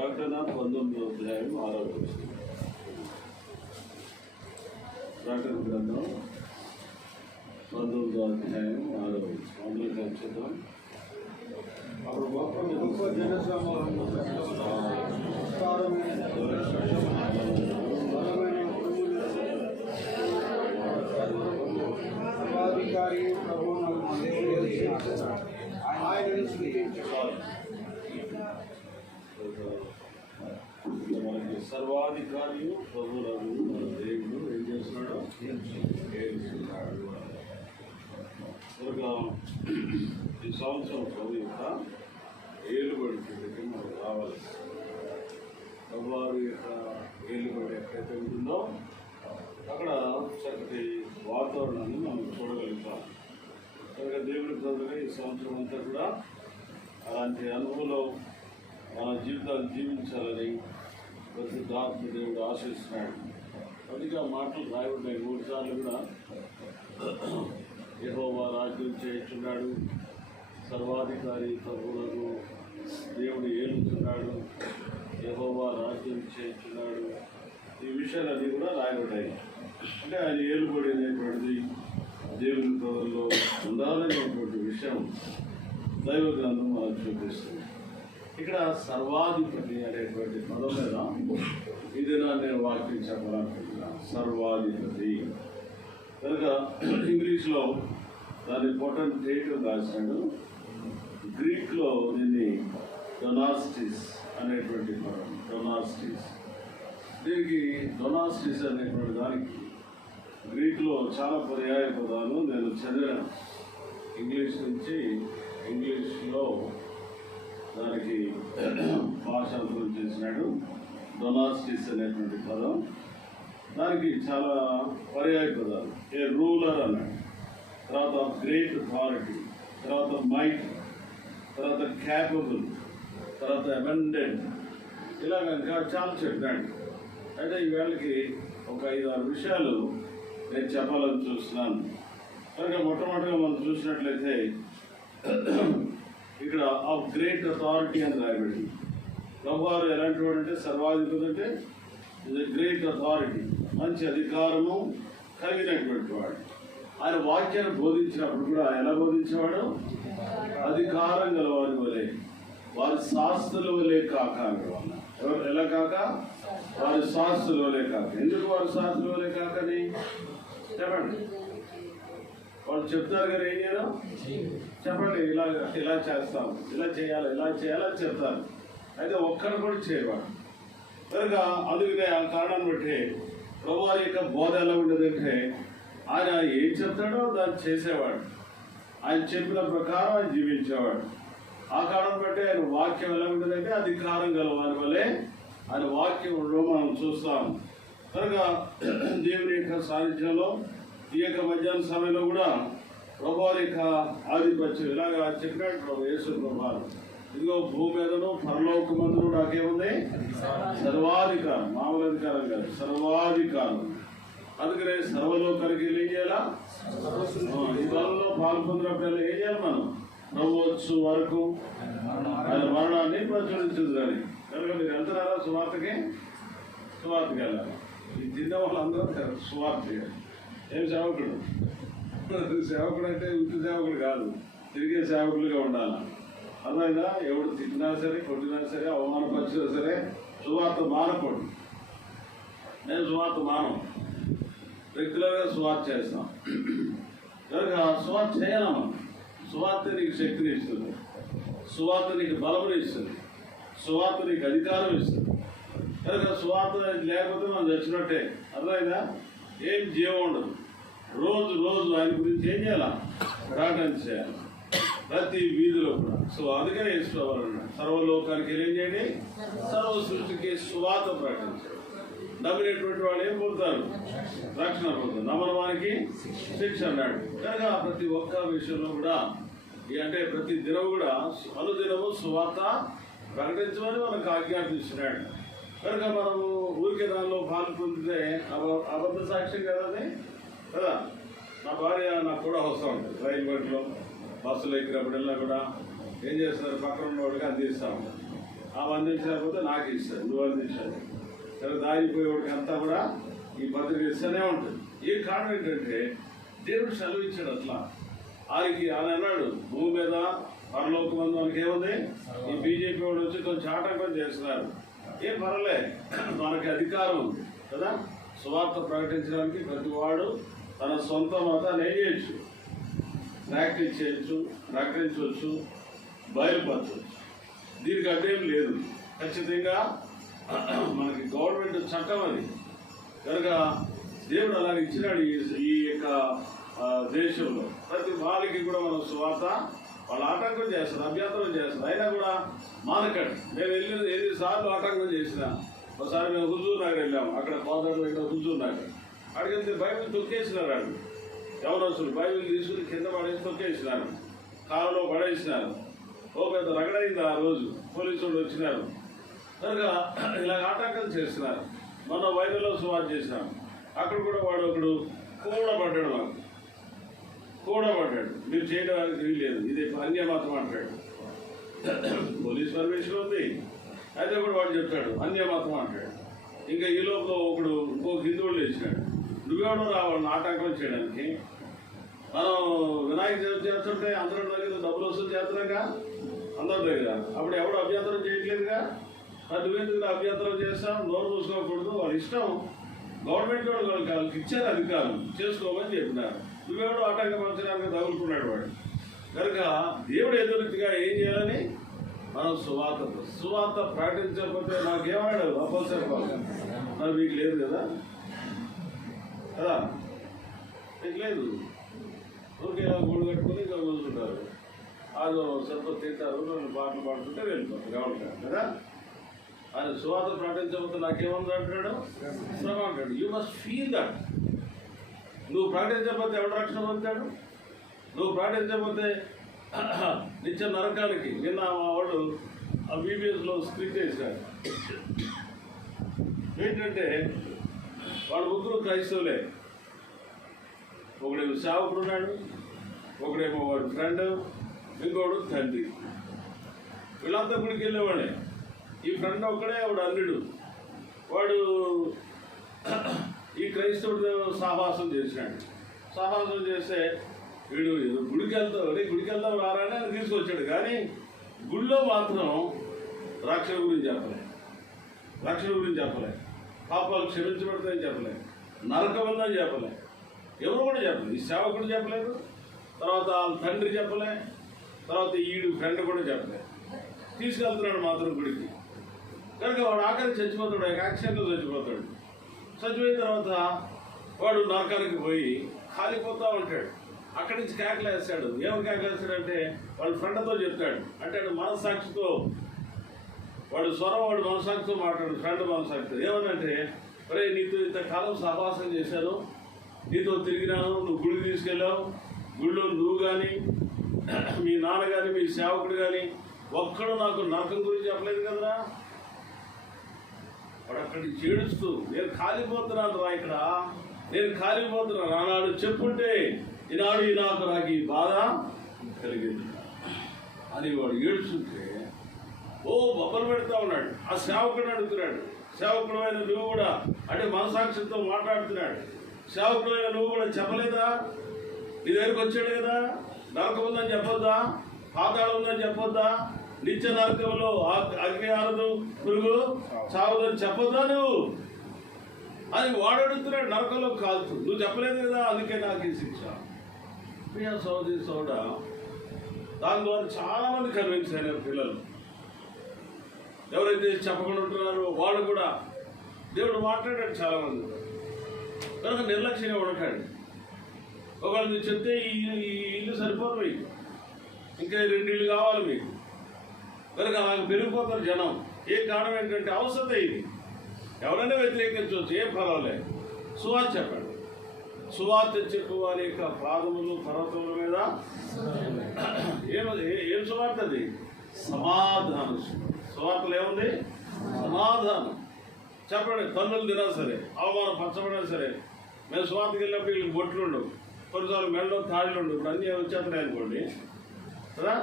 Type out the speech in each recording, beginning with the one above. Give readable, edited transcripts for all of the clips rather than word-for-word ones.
ప్రకటన 19వ అధ్యాయం 6వ వచనం. ప్రకటన గ్రంథం 19వ అధ్యాయం 6వ వచనం. అందులో కలిసిద్దాం. అప్పుడు గొప్ప జనసమూహము సర్వాధికారి ప్రభువునకు ఆయనను స్తుతించుకోవాలి. మనకి సర్వాధికారి ప్రభువులకు మన దేవుడు ఏం చేస్తున్నాడు? కనుక ఈ సంవత్సరం ప్రభు యొక్క ఏలుబడి కిందకి మనం రావాలి. ప్రభువారి యొక్క ఏలుబడి ఎక్కడైతే ఉంటుందో అక్కడ చక్కటి వాతావరణాన్ని మనం చూడగలుగుతాం. కనుక దేవుడి ప్రజలుగా ఈ సంవత్సరం అంతా కూడా అలాంటి అనుభవంలో మన జీవితాలు జీవించాలని పరిశుద్ధాత్మ దేవుడు ఆశిస్తున్నాడు. అందుకే మాటలు రాయబడ్డాయి 3 సార్లు కూడా. యెహోవా రాజ్యం చేయుచున్నాడు, సర్వాధికారి ప్రభువులకు దేవుడు ఏలుతున్నాడు, యెహోవా రాజ్యం చేయుచున్నాడు. ఈ విషయాలన్నీ కూడా రాయబడ్డాయి. అంటే ఆయన ఏలుబడి అనేటువంటిది దేవుని ప్రజల్లో ఉండాలనేటువంటి విషయం దైవ గ్రంథం మనకు చూపిస్తుంది. ఇక్కడ సర్వాధిపతి అనేటువంటి పదం మీద ఇది నేను వాక్యం చెప్పాలనుకుంటున్నాను. సర్వాధిపతి కనుక ఇంగ్లీష్లో దాన్ని పొటెంటేట్ రాశాడు. గ్రీక్లో దీన్ని డొనాస్టిస్ అనేటువంటి పదం. డొనాస్టిస్, దీనికి డొనాస్టిస్ అనేటువంటి దానికి గ్రీక్లో చాలా పర్యాయ పదాలు నేను చదివాను. ఇంగ్లీష్ నుంచి ఇంగ్లీష్లో దానికి భాషాంతరం చేసినాడు. డొనాస్టిస్ అనేటువంటి పదం, దానికి చాలా పర్యాయ పదాలు. ఏ రూలర్ అన్నాడు, తర్వాత గ్రేట్ అథారిటీ, తర్వాత మైట్, తర్వాత క్యాపబుల్, తర్వాత అబెండెంట్, ఇలాగ ఇంకా చాలా చెప్పాడు. అయితే ఈవేళకి ఒక 5-6 విషయాలు నేను చెప్పాలని చూస్తున్నాను. కనుక మొట్టమొదటిగా మనం చూసినట్లయితే ఇక్కడ ఆఫ్ గ్రేట్ అథారిటీ అని రాయబడింది. ప్రభువారు ఎలాంటి వాడు అంటే సర్వాధిపతి అంటే ఇది గ్రేట్ అథారిటీ, మంచి అధికారము కలిగినటువంటి వాడు. ఆయన వాక్యాన్ని బోధించినప్పుడు కూడా ఎలా బోధించేవాడు? అధికారం గలవారి వలె, వారి శాస్త్రుల వలె కాక అనేవాళ్ళు. ఎవరు ఎలా కాక? వారి శాస్త్రుల వలె కాక. ఎందుకు వారి శాస్త్రుల వలె కాకని చెప్పండి. వాళ్ళు చెప్తారు కదా, ఏం చేయడం చెప్పండి, ఇలా చేస్తాం, ఇలా చేయాలని చెప్తారు. అయితే ఒక్కరు కూడా చేయవాడు. కనుక అందుకనే ఆ కారణాన్ని బట్టి ప్రభువారి యొక్క బోధ ఎలా ఉండేదంటే ఆయన ఏం చెప్తాడో దాన్ని చేసేవాడు. ఆయన చెప్పిన ప్రకారం ఆయన జీవించేవాడు. ఆ కారణం బట్టి ఆయన వాక్యం ఎలా ఉండేదంటే అధికారం గలవారి వల్లే ఆయన వాక్యంలో మనం చూస్తాం. కనుక దేవుని యొక్క సాన్నిధ్యంలో ఈ యొక్క మధ్యాహ్న సమయంలో కూడా ప్రభువారి యొక్క ఆధిపత్యం ఇలాగా చెప్పినట్టు ప్రభు యేసు ప్రభువారు, ఇదిగో భూమి మీదను పరలోకమందును నాకేముంది? సర్వాధికారం. మామూలు అధికారం కాదు, సర్వాధికారం. అందుకనే సర్వలోకానికి ఏం చేయాలా? ఈ బలంలో పాల్పొందినప్పుడు ఏం చేయాలి? మనం ప్రభువచ్చు వరకు ఆయన మరణాన్ని ప్రచురించదు. కానీ కనుక మీరు వెళ్తున్నారా సువార్తకి? సువార్తకి వెళ్ళాలి. ఈ తిన్న వాళ్ళందరూ సువార్త చేయాలి. ఏం సేవకుడు? సేవకుడు అంటే ఉత్తి సేవకుడు కాదు, తిరిగే సేవకులుగా ఉండాలి. అర్థమైందా? ఎవడు తిట్టినా సరే, కొట్టినా సరే, అవమానపరిచినా సరే సువార్త మానకూడదు. నేను సువార్త మానం, రెగ్యులర్గా సువార్త చేస్తాం. కనుక సువార్త చేయాలమ్మా. సువార్త నీకు శక్తిని ఇస్తుంది, సువార్త నీకు బలముని ఇస్తుంది, సువార్త నీకు అధికారం ఇస్తుంది. కనుక సువార్త లేకపోతే మనం చచ్చినట్టే. అర్థమైందా? ఏం జీవం ఉండదు. రోజు ఆయన గురించి ఏం చేయాలా? ప్రకటన చేయాలి ప్రతి వీధిలో కూడా. సో అందుకనే యేసుప్రభువు అన్నాడు, సర్వలోకానికి ఏం చేయండి? సర్వ సృష్టికి సువార్త ప్రకటించాడు. నమ్మినటువంటి వాళ్ళు ఏం పొందుతారు? రక్షణ పొందుతారు. నమ్మని వారికి శిక్ష అన్నాడు. కనుక ప్రతి ఒక్క విషయంలో కూడా అంటే ప్రతి దినం కూడా అనుదినము సువార్త ప్రకటించమని మనకు ఆజ్ఞాపిస్తున్నాడు. కనుక మనము ఊరికే దానిలో పాలు పొందితే అబద్ధ సాక్ష్యం కదా అది కదా. నా భార్య నాకు కూడా వస్తూ ఉంటుంది. రైలు బట్లో బస్సులు ఎక్కినప్పుడల్లా కూడా ఏం చేస్తున్నారు? పక్కన ఉన్న వాడికి అందిస్తూ ఉంటారు. ఆ అందించకపోతే నాకు ఇస్తాను, నువ్వు అందించాలి. సరే దాగిపోయేవాడికి అంతా కూడా ఈ పత్రిక ఇస్తూనే ఉంటుంది. ఏ కారణం ఏంటంటే దేవుడు సెలవు ఇచ్చాడు అట్లా. ఆయనకి ఆయన అన్నాడు, భూమి మీద పరలోక మందు మనకి ఏముంది, ఈ బీజేపీ వాడు వచ్చి కొంచెం ఆటంకం చేస్తున్నారు, ఏం పర్వాలే, మనకి అధికారం ఉంది కదా సువార్త ప్రకటించడానికి. ప్రతి వాడు తన సొంత మతాన్ని ఏం చేయొచ్చు, ప్రాక్టీస్ చేయొచ్చు, ప్రకటించవచ్చు, బయలుపరచవచ్చు. దీనికి అడ్డేం లేదు. ఖచ్చితంగా మనకి గవర్నమెంట్ చట్టం అది కనుక దేవుడు అలా ఇచ్చినాడు. ఈ యొక్క దేశంలో ప్రతి వాళ్ళకి కూడా మనం సువార్త వాళ్ళు ఆటంకం చేస్తారు, అభ్యంతరం చేస్తారు, అయినా కూడా మానకండి. నేను ఎన్నిసార్లు ఆటంకం చేసిన. ఒకసారి మేము హుజూర్ నగర్ వెళ్ళాము, అక్కడ కోదాడు ఇక్కడ హుజూర్ నగర్. అడిగితే బైబిల్ తొక్కేసినారు వాళ్ళు, ఎవరొస్తారు బైబిల్ తీసుకుని కింద పడేసి తొక్కేసినారు, కాలంలో పడేసినారు. ఓ పెద్ద రగడైంది ఆ రోజు. పోలీసు వాళ్ళు వచ్చినారు కనుక ఇలా ఆటంకం చేస్తున్నారు. మొన్న వైద్యులో సువార్త చేసినాం, అక్కడ కూడా వాడు ఒకడు కూడబడ్డాడు, మాకు కూడబడ్డాడు. మీరు చేయడానికి వీల్లేదు, ఇది అన్యమతం అంటాడు. పోలీస్ పర్మిషన్ ఉంది, అయితే కూడా వాడు చెప్తాడు అన్యమతం అంటాడు. ఇంకా ఈ లోపల ఒకడు ఇంకో హిందువులు వేసినాడు, నువ్వెవడో రావాలని ఆటంకం చేయడానికి. మనం వినాయక చవితి చేస్తుంటే అందరి దగ్గర డబ్బులు వసూలు చేస్తున్నాగా అందరి దగ్గర, అప్పుడు ఎవడు అభ్యంతరం చేయట్లేదుగా. మరి నువ్వెందుకు అభ్యంతరం చేస్తాం, నోరు చూసుకోకూడదు, వాళ్ళ ఇష్టం. గవర్నమెంట్ వాడు వాళ్ళకి ఇచ్చారు అధికారం, చేసుకోమని చెప్పినారు. నువ్వెవడో ఆటంకపరచడానికి తగులుకున్నాడు వాడు. కనుక దేవుడు ఎదురుగా ఏం చేయాలని మనం సువార్త ప్రకటించకపోతే నాకేమన్నాడు అపోస్తలుడు, మరి మీకు లేదు కదా కదా, మీకు లేదు. ఊరికే గోడు కట్టుకుని ఇంకా కూర్చుంటారు, ఆదివారం సరిపో తింటారు, రెండు పాటలు పాడుతుంటే వెళ్ళిపోతారు కావాలి కదా. ఆయన సువార్త ప్రకటించకపోతే నాకేమన్నా అంటున్నాడు, శ్రమ అంటాడు. You must feel that. నువ్వు ప్రకటించకపోతే ఎవడు రక్షణ పొందుతాడు? నువ్వు ప్రకటించకపోతే నిత్య నరకానికి. నిన్న మా వాడు ఆ బీబీఎస్లో స్క్రిప్ట్ వేశాడు. ఏంటంటే వాడు ముగ్గురు క్రైస్తవులే, ఒకడేమో సేవకుడు ఉన్నాడు, ఒకడేమో వాడు ఫ్రెండ్, ఇంకోడు తండ్రి. వీళ్ళంతా గుడికి వెళ్ళేవాడే. ఈ ఫ్రెండ్ ఒక్కడే వాడు అల్లుడు. వాడు ఈ క్రైస్తవుడు సాహసం చేశాడు. సాహసం చేస్తే వీడు గుడికి వెళ్తాం రారానే అని తీసుకొచ్చాడు. కానీ గుడిలో మాత్రం రక్షణ గురించి చెప్పలే, పాపాలు క్షమించబడతాయని చెప్పలే, నరకం ఉందని చెప్పలే, ఎవరు కూడా చెప్పలేదు. ఈ సేవకుడు చెప్పలేదు, తర్వాత వాళ్ళ తండ్రి చెప్పలే, తర్వాత ఈడు ఫ్రెండ్ కూడా చెప్పలే. తీసుకెళ్తున్నాడు మాత్రం గుడికి. కనుక వాడు ఆఖరి చచ్చిపోతాడు, యాక్సిడెంట్లో చచ్చిపోతాడు. చచ్చిపోయిన తర్వాత వాడు నరకానికి పోయి కాలిపోతూ ఉంటాడు. అక్కడి నుంచి కేకలేస్తాడు. ఏమని కేకలేస్తాడంటే వాళ్ళ ఫ్రెండ్తో చెప్తాడు. అంటే మనస్సాక్షితో వాడు మనస్సాక్షితో మాట్లాడు. ఫ్రెండ్ మనస్సాక్షితో ఏమనంటే, ఒరే నీతో ఇంతకాలం సహవాసం చేశాను, నీతో తిరిగినాను, నువ్వు గుడికి తీసుకెళ్ళావు, గుడిలో నువ్వు కానీ మీ నాన్న కానీ మీ సేవకుడు కానీ ఒక్కడు నాకు నరకం గురించి చెప్పలేదు కదరా. వాడు అక్కడికి చేడుస్తూ నేను కాలిపోతున్నాను రా, ఇక్కడ నేను కాలిపోతున్నాను, ఆనాడు చెప్పుంటే ఈనాడు నాకు ఈ బాధ కలిగింది అని వాడు ఏడుస్తుంటే బొబ్బలు పెడతా ఉన్నాడు. ఆ సేవకుడు అడుగుతున్నాడు, సేవకుడు అయిన నువ్వు కూడా అంటే మనసాక్షితో మాట్లాడుతున్నాడు. సేవకుడు అయిన నువ్వు కూడా చెప్పలేదా? నీ దగ్గరికి వచ్చాడు కదా, నరకం ఉందని చెప్పొద్దా, పాతాళం ఉందని చెప్పొద్దా, నిత్య నరకంలో అగ్ని ఆరదు, పురుగు చావదని చెప్పొద్దా నువ్వు అని వాడు అడుగుతున్నాడు. నరకంలో కాల్చు, నువ్వు చెప్పలేదు కదా, అందుకే నాకు ఈ శిక్ష. ప్రియ సోదరి సోడ, దాని ద్వారా చాలా మంది కన్విన్స్ అయినారు పిల్లలు. ఎవరైతే చెప్పకుండా ఉంటున్నారో వాళ్ళు కూడా దేవుడు మాట్లాడాడు చాలా మంది. కనుక నిర్లక్ష్యంగా ఉండకండి. ఒకవేళ మీరు చెప్తే ఈ ఇల్లు సరిపోదు, మీకు ఇంకా 2 ఇళ్ళు కావాలి మీకు. కనుక నాకు పెరిగిపోతారు జనం. ఏ కారణం ఏంటంటే అవసరం ఇది. ఎవరైనా వ్యతిరేకించవచ్చు, ఏం పర్వాలేదు. సువార్త చెప్పండి. సువార్త చెప్పు వారి యొక్క పాదములు పర్వతముల మీద ఏం సువార్త అది? సమాధానం. సువార్తలు ఏముంది? సమాధానం. చెప్పండి. తన్నులు తినా సరే, అవమానం పచ్చబడినా సరే. మేము సువార్తకి వెళ్ళినప్పుడు వీళ్ళకి బొట్లు ఉండవు, కొన్నిసార్లు మెడలో తాళ్ళు ఉండవు. ఇప్పుడు అన్నీ వచ్చేస్తున్నాయి అనుకోండి కదా.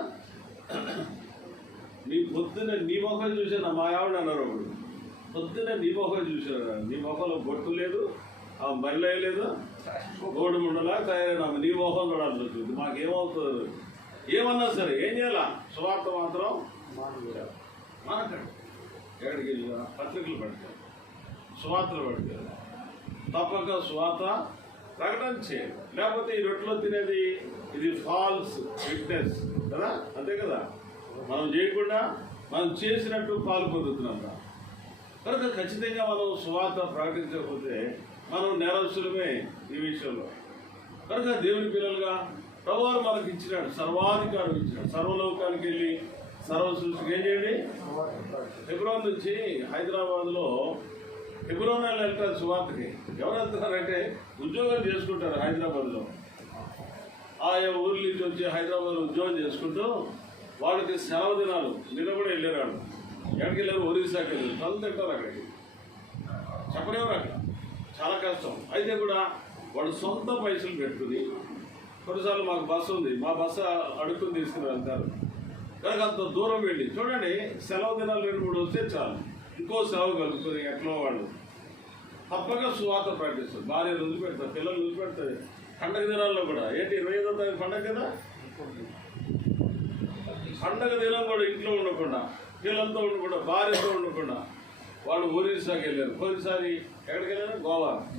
నీ పొద్దున్న నీ మొహం చూసాను మా ఆవిడ అన్నారు ఒకడు. పొద్దున్న నీ మొహం చూసాను, నీ మొహంలో బొట్టు లేదు, ఆ బరిలో లేదు, గోడు ముండలా తయారైనా నీ మొహం చూడాల్సి వచ్చింది. మాకేమవుతుంది? ఏమన్నా సరే ఏం చేయాలా? సువార్త మాత్రం మానకండి. ఎక్కడికి వెళ్ళినా పత్రికలు పెడతారు, సువార్తలు పెడతారు, తప్పక సువార్త ప్రకటన చేయాలి. లేకపోతే ఈ రొట్టెలో తినేది ఇది ఫాల్స్ విట్నెస్ కదా, అంతే కదా. మనం చేయకుండా మనం చేసినట్టు పాలు పొందుతున్నాం కనుక ఖచ్చితంగా మనం సువార్త ప్రకటించకపోతే మనం నేరస్తులమే ఈ విషయంలో. కనుక దేవుని పిల్లలుగా ప్రభువారు మనకి ఇచ్చినాడు, సర్వాధికారం ఇచ్చినాడు. సర్వలోకానికి వెళ్ళి సర్వ సృష్టికి ఏం చేయండి. హెబ్రోన్ నుంచి హైదరాబాద్లో హెబ్రోన్ వెళ్తారు సువార్తకి. ఎవరు వెళ్తున్నారంటే ఉద్యోగాలు చేసుకుంటారు హైదరాబాద్లో. ఆయా ఊర్ల నుంచి వచ్చి హైదరాబాద్లో ఉద్యోగం చేసుకుంటూ వాళ్ళకి సెలవు దినాలు నిలబడి వెళ్ళారు. ఎక్కడికి వెళ్ళారు? ఒరిస్సాకి వెళ్ళారు. తల్లి తింటారు అక్కడికి, చెప్పలేవారు అక్కడ, చాలా కష్టం. అయితే కూడా వాళ్ళు సొంత పైసలు పెట్టుకుని, కొన్నిసార్లు మాకు బస్సు ఉంది, మా బస్సు అడుక్కుని తీసుకుని వెళ్తారు. కనుక అంత దూరం వెళ్ళి చూడండి, సెలవు దినాలు 2-3 వస్తే చాలు, ఇంకో సెలవు కలుపుకొని ఎట్లా వాళ్ళు తప్పక సువార్త ప్రకటిస్తారు. భార్య రుజువు పెడతారు, పిల్లలు రుజువు పెడతారు. పండగ దినాల్లో కూడా ఏంటి 25వ తారీఖు పండగ కదా, పండగ దినం కూడా ఇంట్లో ఉండకుండా, పిల్లలతో ఉండకుండా, భార్యతో ఉండకుండా వాళ్ళు ఒరిస్సాకి వెళ్ళారు. కొన్నిసారి ఎక్కడికి వెళ్ళారు?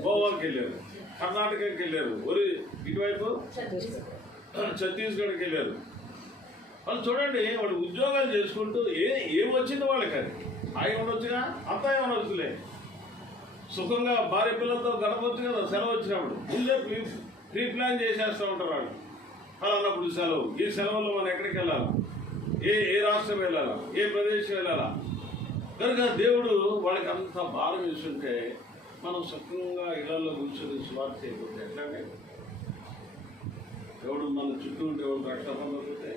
గోవాకి వెళ్ళారు, కర్ణాటకకి వెళ్ళారు, ఇటువైపు ఛత్తీస్గఢ్కి వెళ్ళారు. వాళ్ళు చూడండి, వాళ్ళు ఉద్యోగాలు చేసుకుంటూ ఏం వచ్చింది వాళ్ళకి, అది హాయి ఉండొచ్చుగా, అంతా ఏమైనా వచ్చులే, సుఖంగా భార్య పిల్లలతో గడపచ్చు కదా. సెలవు వచ్చినప్పుడు ముందే ప్రీ ప్లాన్ చేసేస్తూ ఉంటారు వాళ్ళు. అన్నప్పుడు సెలవు, ఈ సెలవుల్లో మనం ఎక్కడికి వెళ్ళాలా, ఏ రాష్ట్రం వెళ్ళాలా, ఏ ప్రదేశం వెళ్ళాలా. కనుక దేవుడు వాళ్ళకి అంత భారం వేస్తుంటే మనం సుఖంగా ఇళ్లలో కూర్చొని సువార్త చేయకపోతే ఎట్లాంటి దేవుడు మన చుట్టూ ఉండేవాడు రక్షణ పొందకపోతే,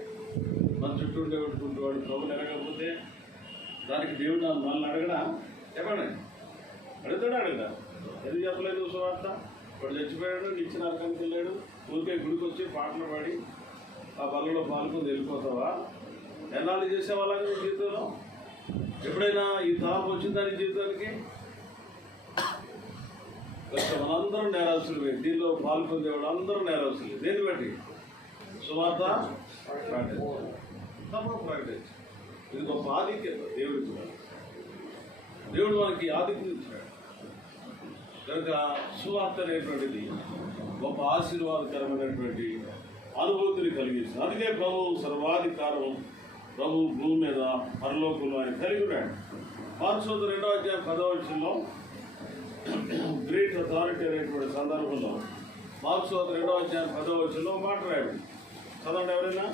మన చుట్టూ ఉండేవాడు వాడు ప్రభుని అడగకపోతే దానికి దేవుడు మనల్ని అడగడా? చెప్పండి, అడుగుదా? ఎందుకు చెప్పలేదు సువార్త? వాడు చచ్చిపోయాడు, నిచ్చిన అర్థానికి వెళ్ళాడు, ఊరికే గుడికి వచ్చి పాటలు పాడి ఆ బలలో పాల్గొని వెళ్ళిపోతావా? ఎన్నాళ్ళు చేసేవాళ్ళని నీ జీవితంలో? ఎప్పుడైనా ఈ తలాపు వచ్చిందా నీ జీవితానికి? మనందరం నేరాల్సులే, దీనిలో పాల్పొందేవాడు అందరూ నేరాల్సులే. దేన్ని బట్టి? సువార్త ప్రకటించు. ఇది గొప్ప ఆధిక్యత దేవుడికి. దేవుడు మనకి ఆధిక్యత ఇచ్చాడు కనుక సువార్త అనేటువంటిది గొప్ప ఆశీర్వాదకరమైనటువంటి అనుభూతిని కలిగిస్తుంది. అందుకే ప్రభువు సర్వాధికారం, ప్రభు భూమి మీద పరలోకంలో ఆయన కలిగి ఉన్నాడు. మార్క్స్ 2వ అధ్యాయం 10వ వచనంలో గ్రేట్ అథారిటీ అనేటువంటి సందర్భంలో మార్క్స్ 2వ అధ్యాయం 10వ వచనంలో మాట్లాడాడు. చదవండి ఎవరైనా,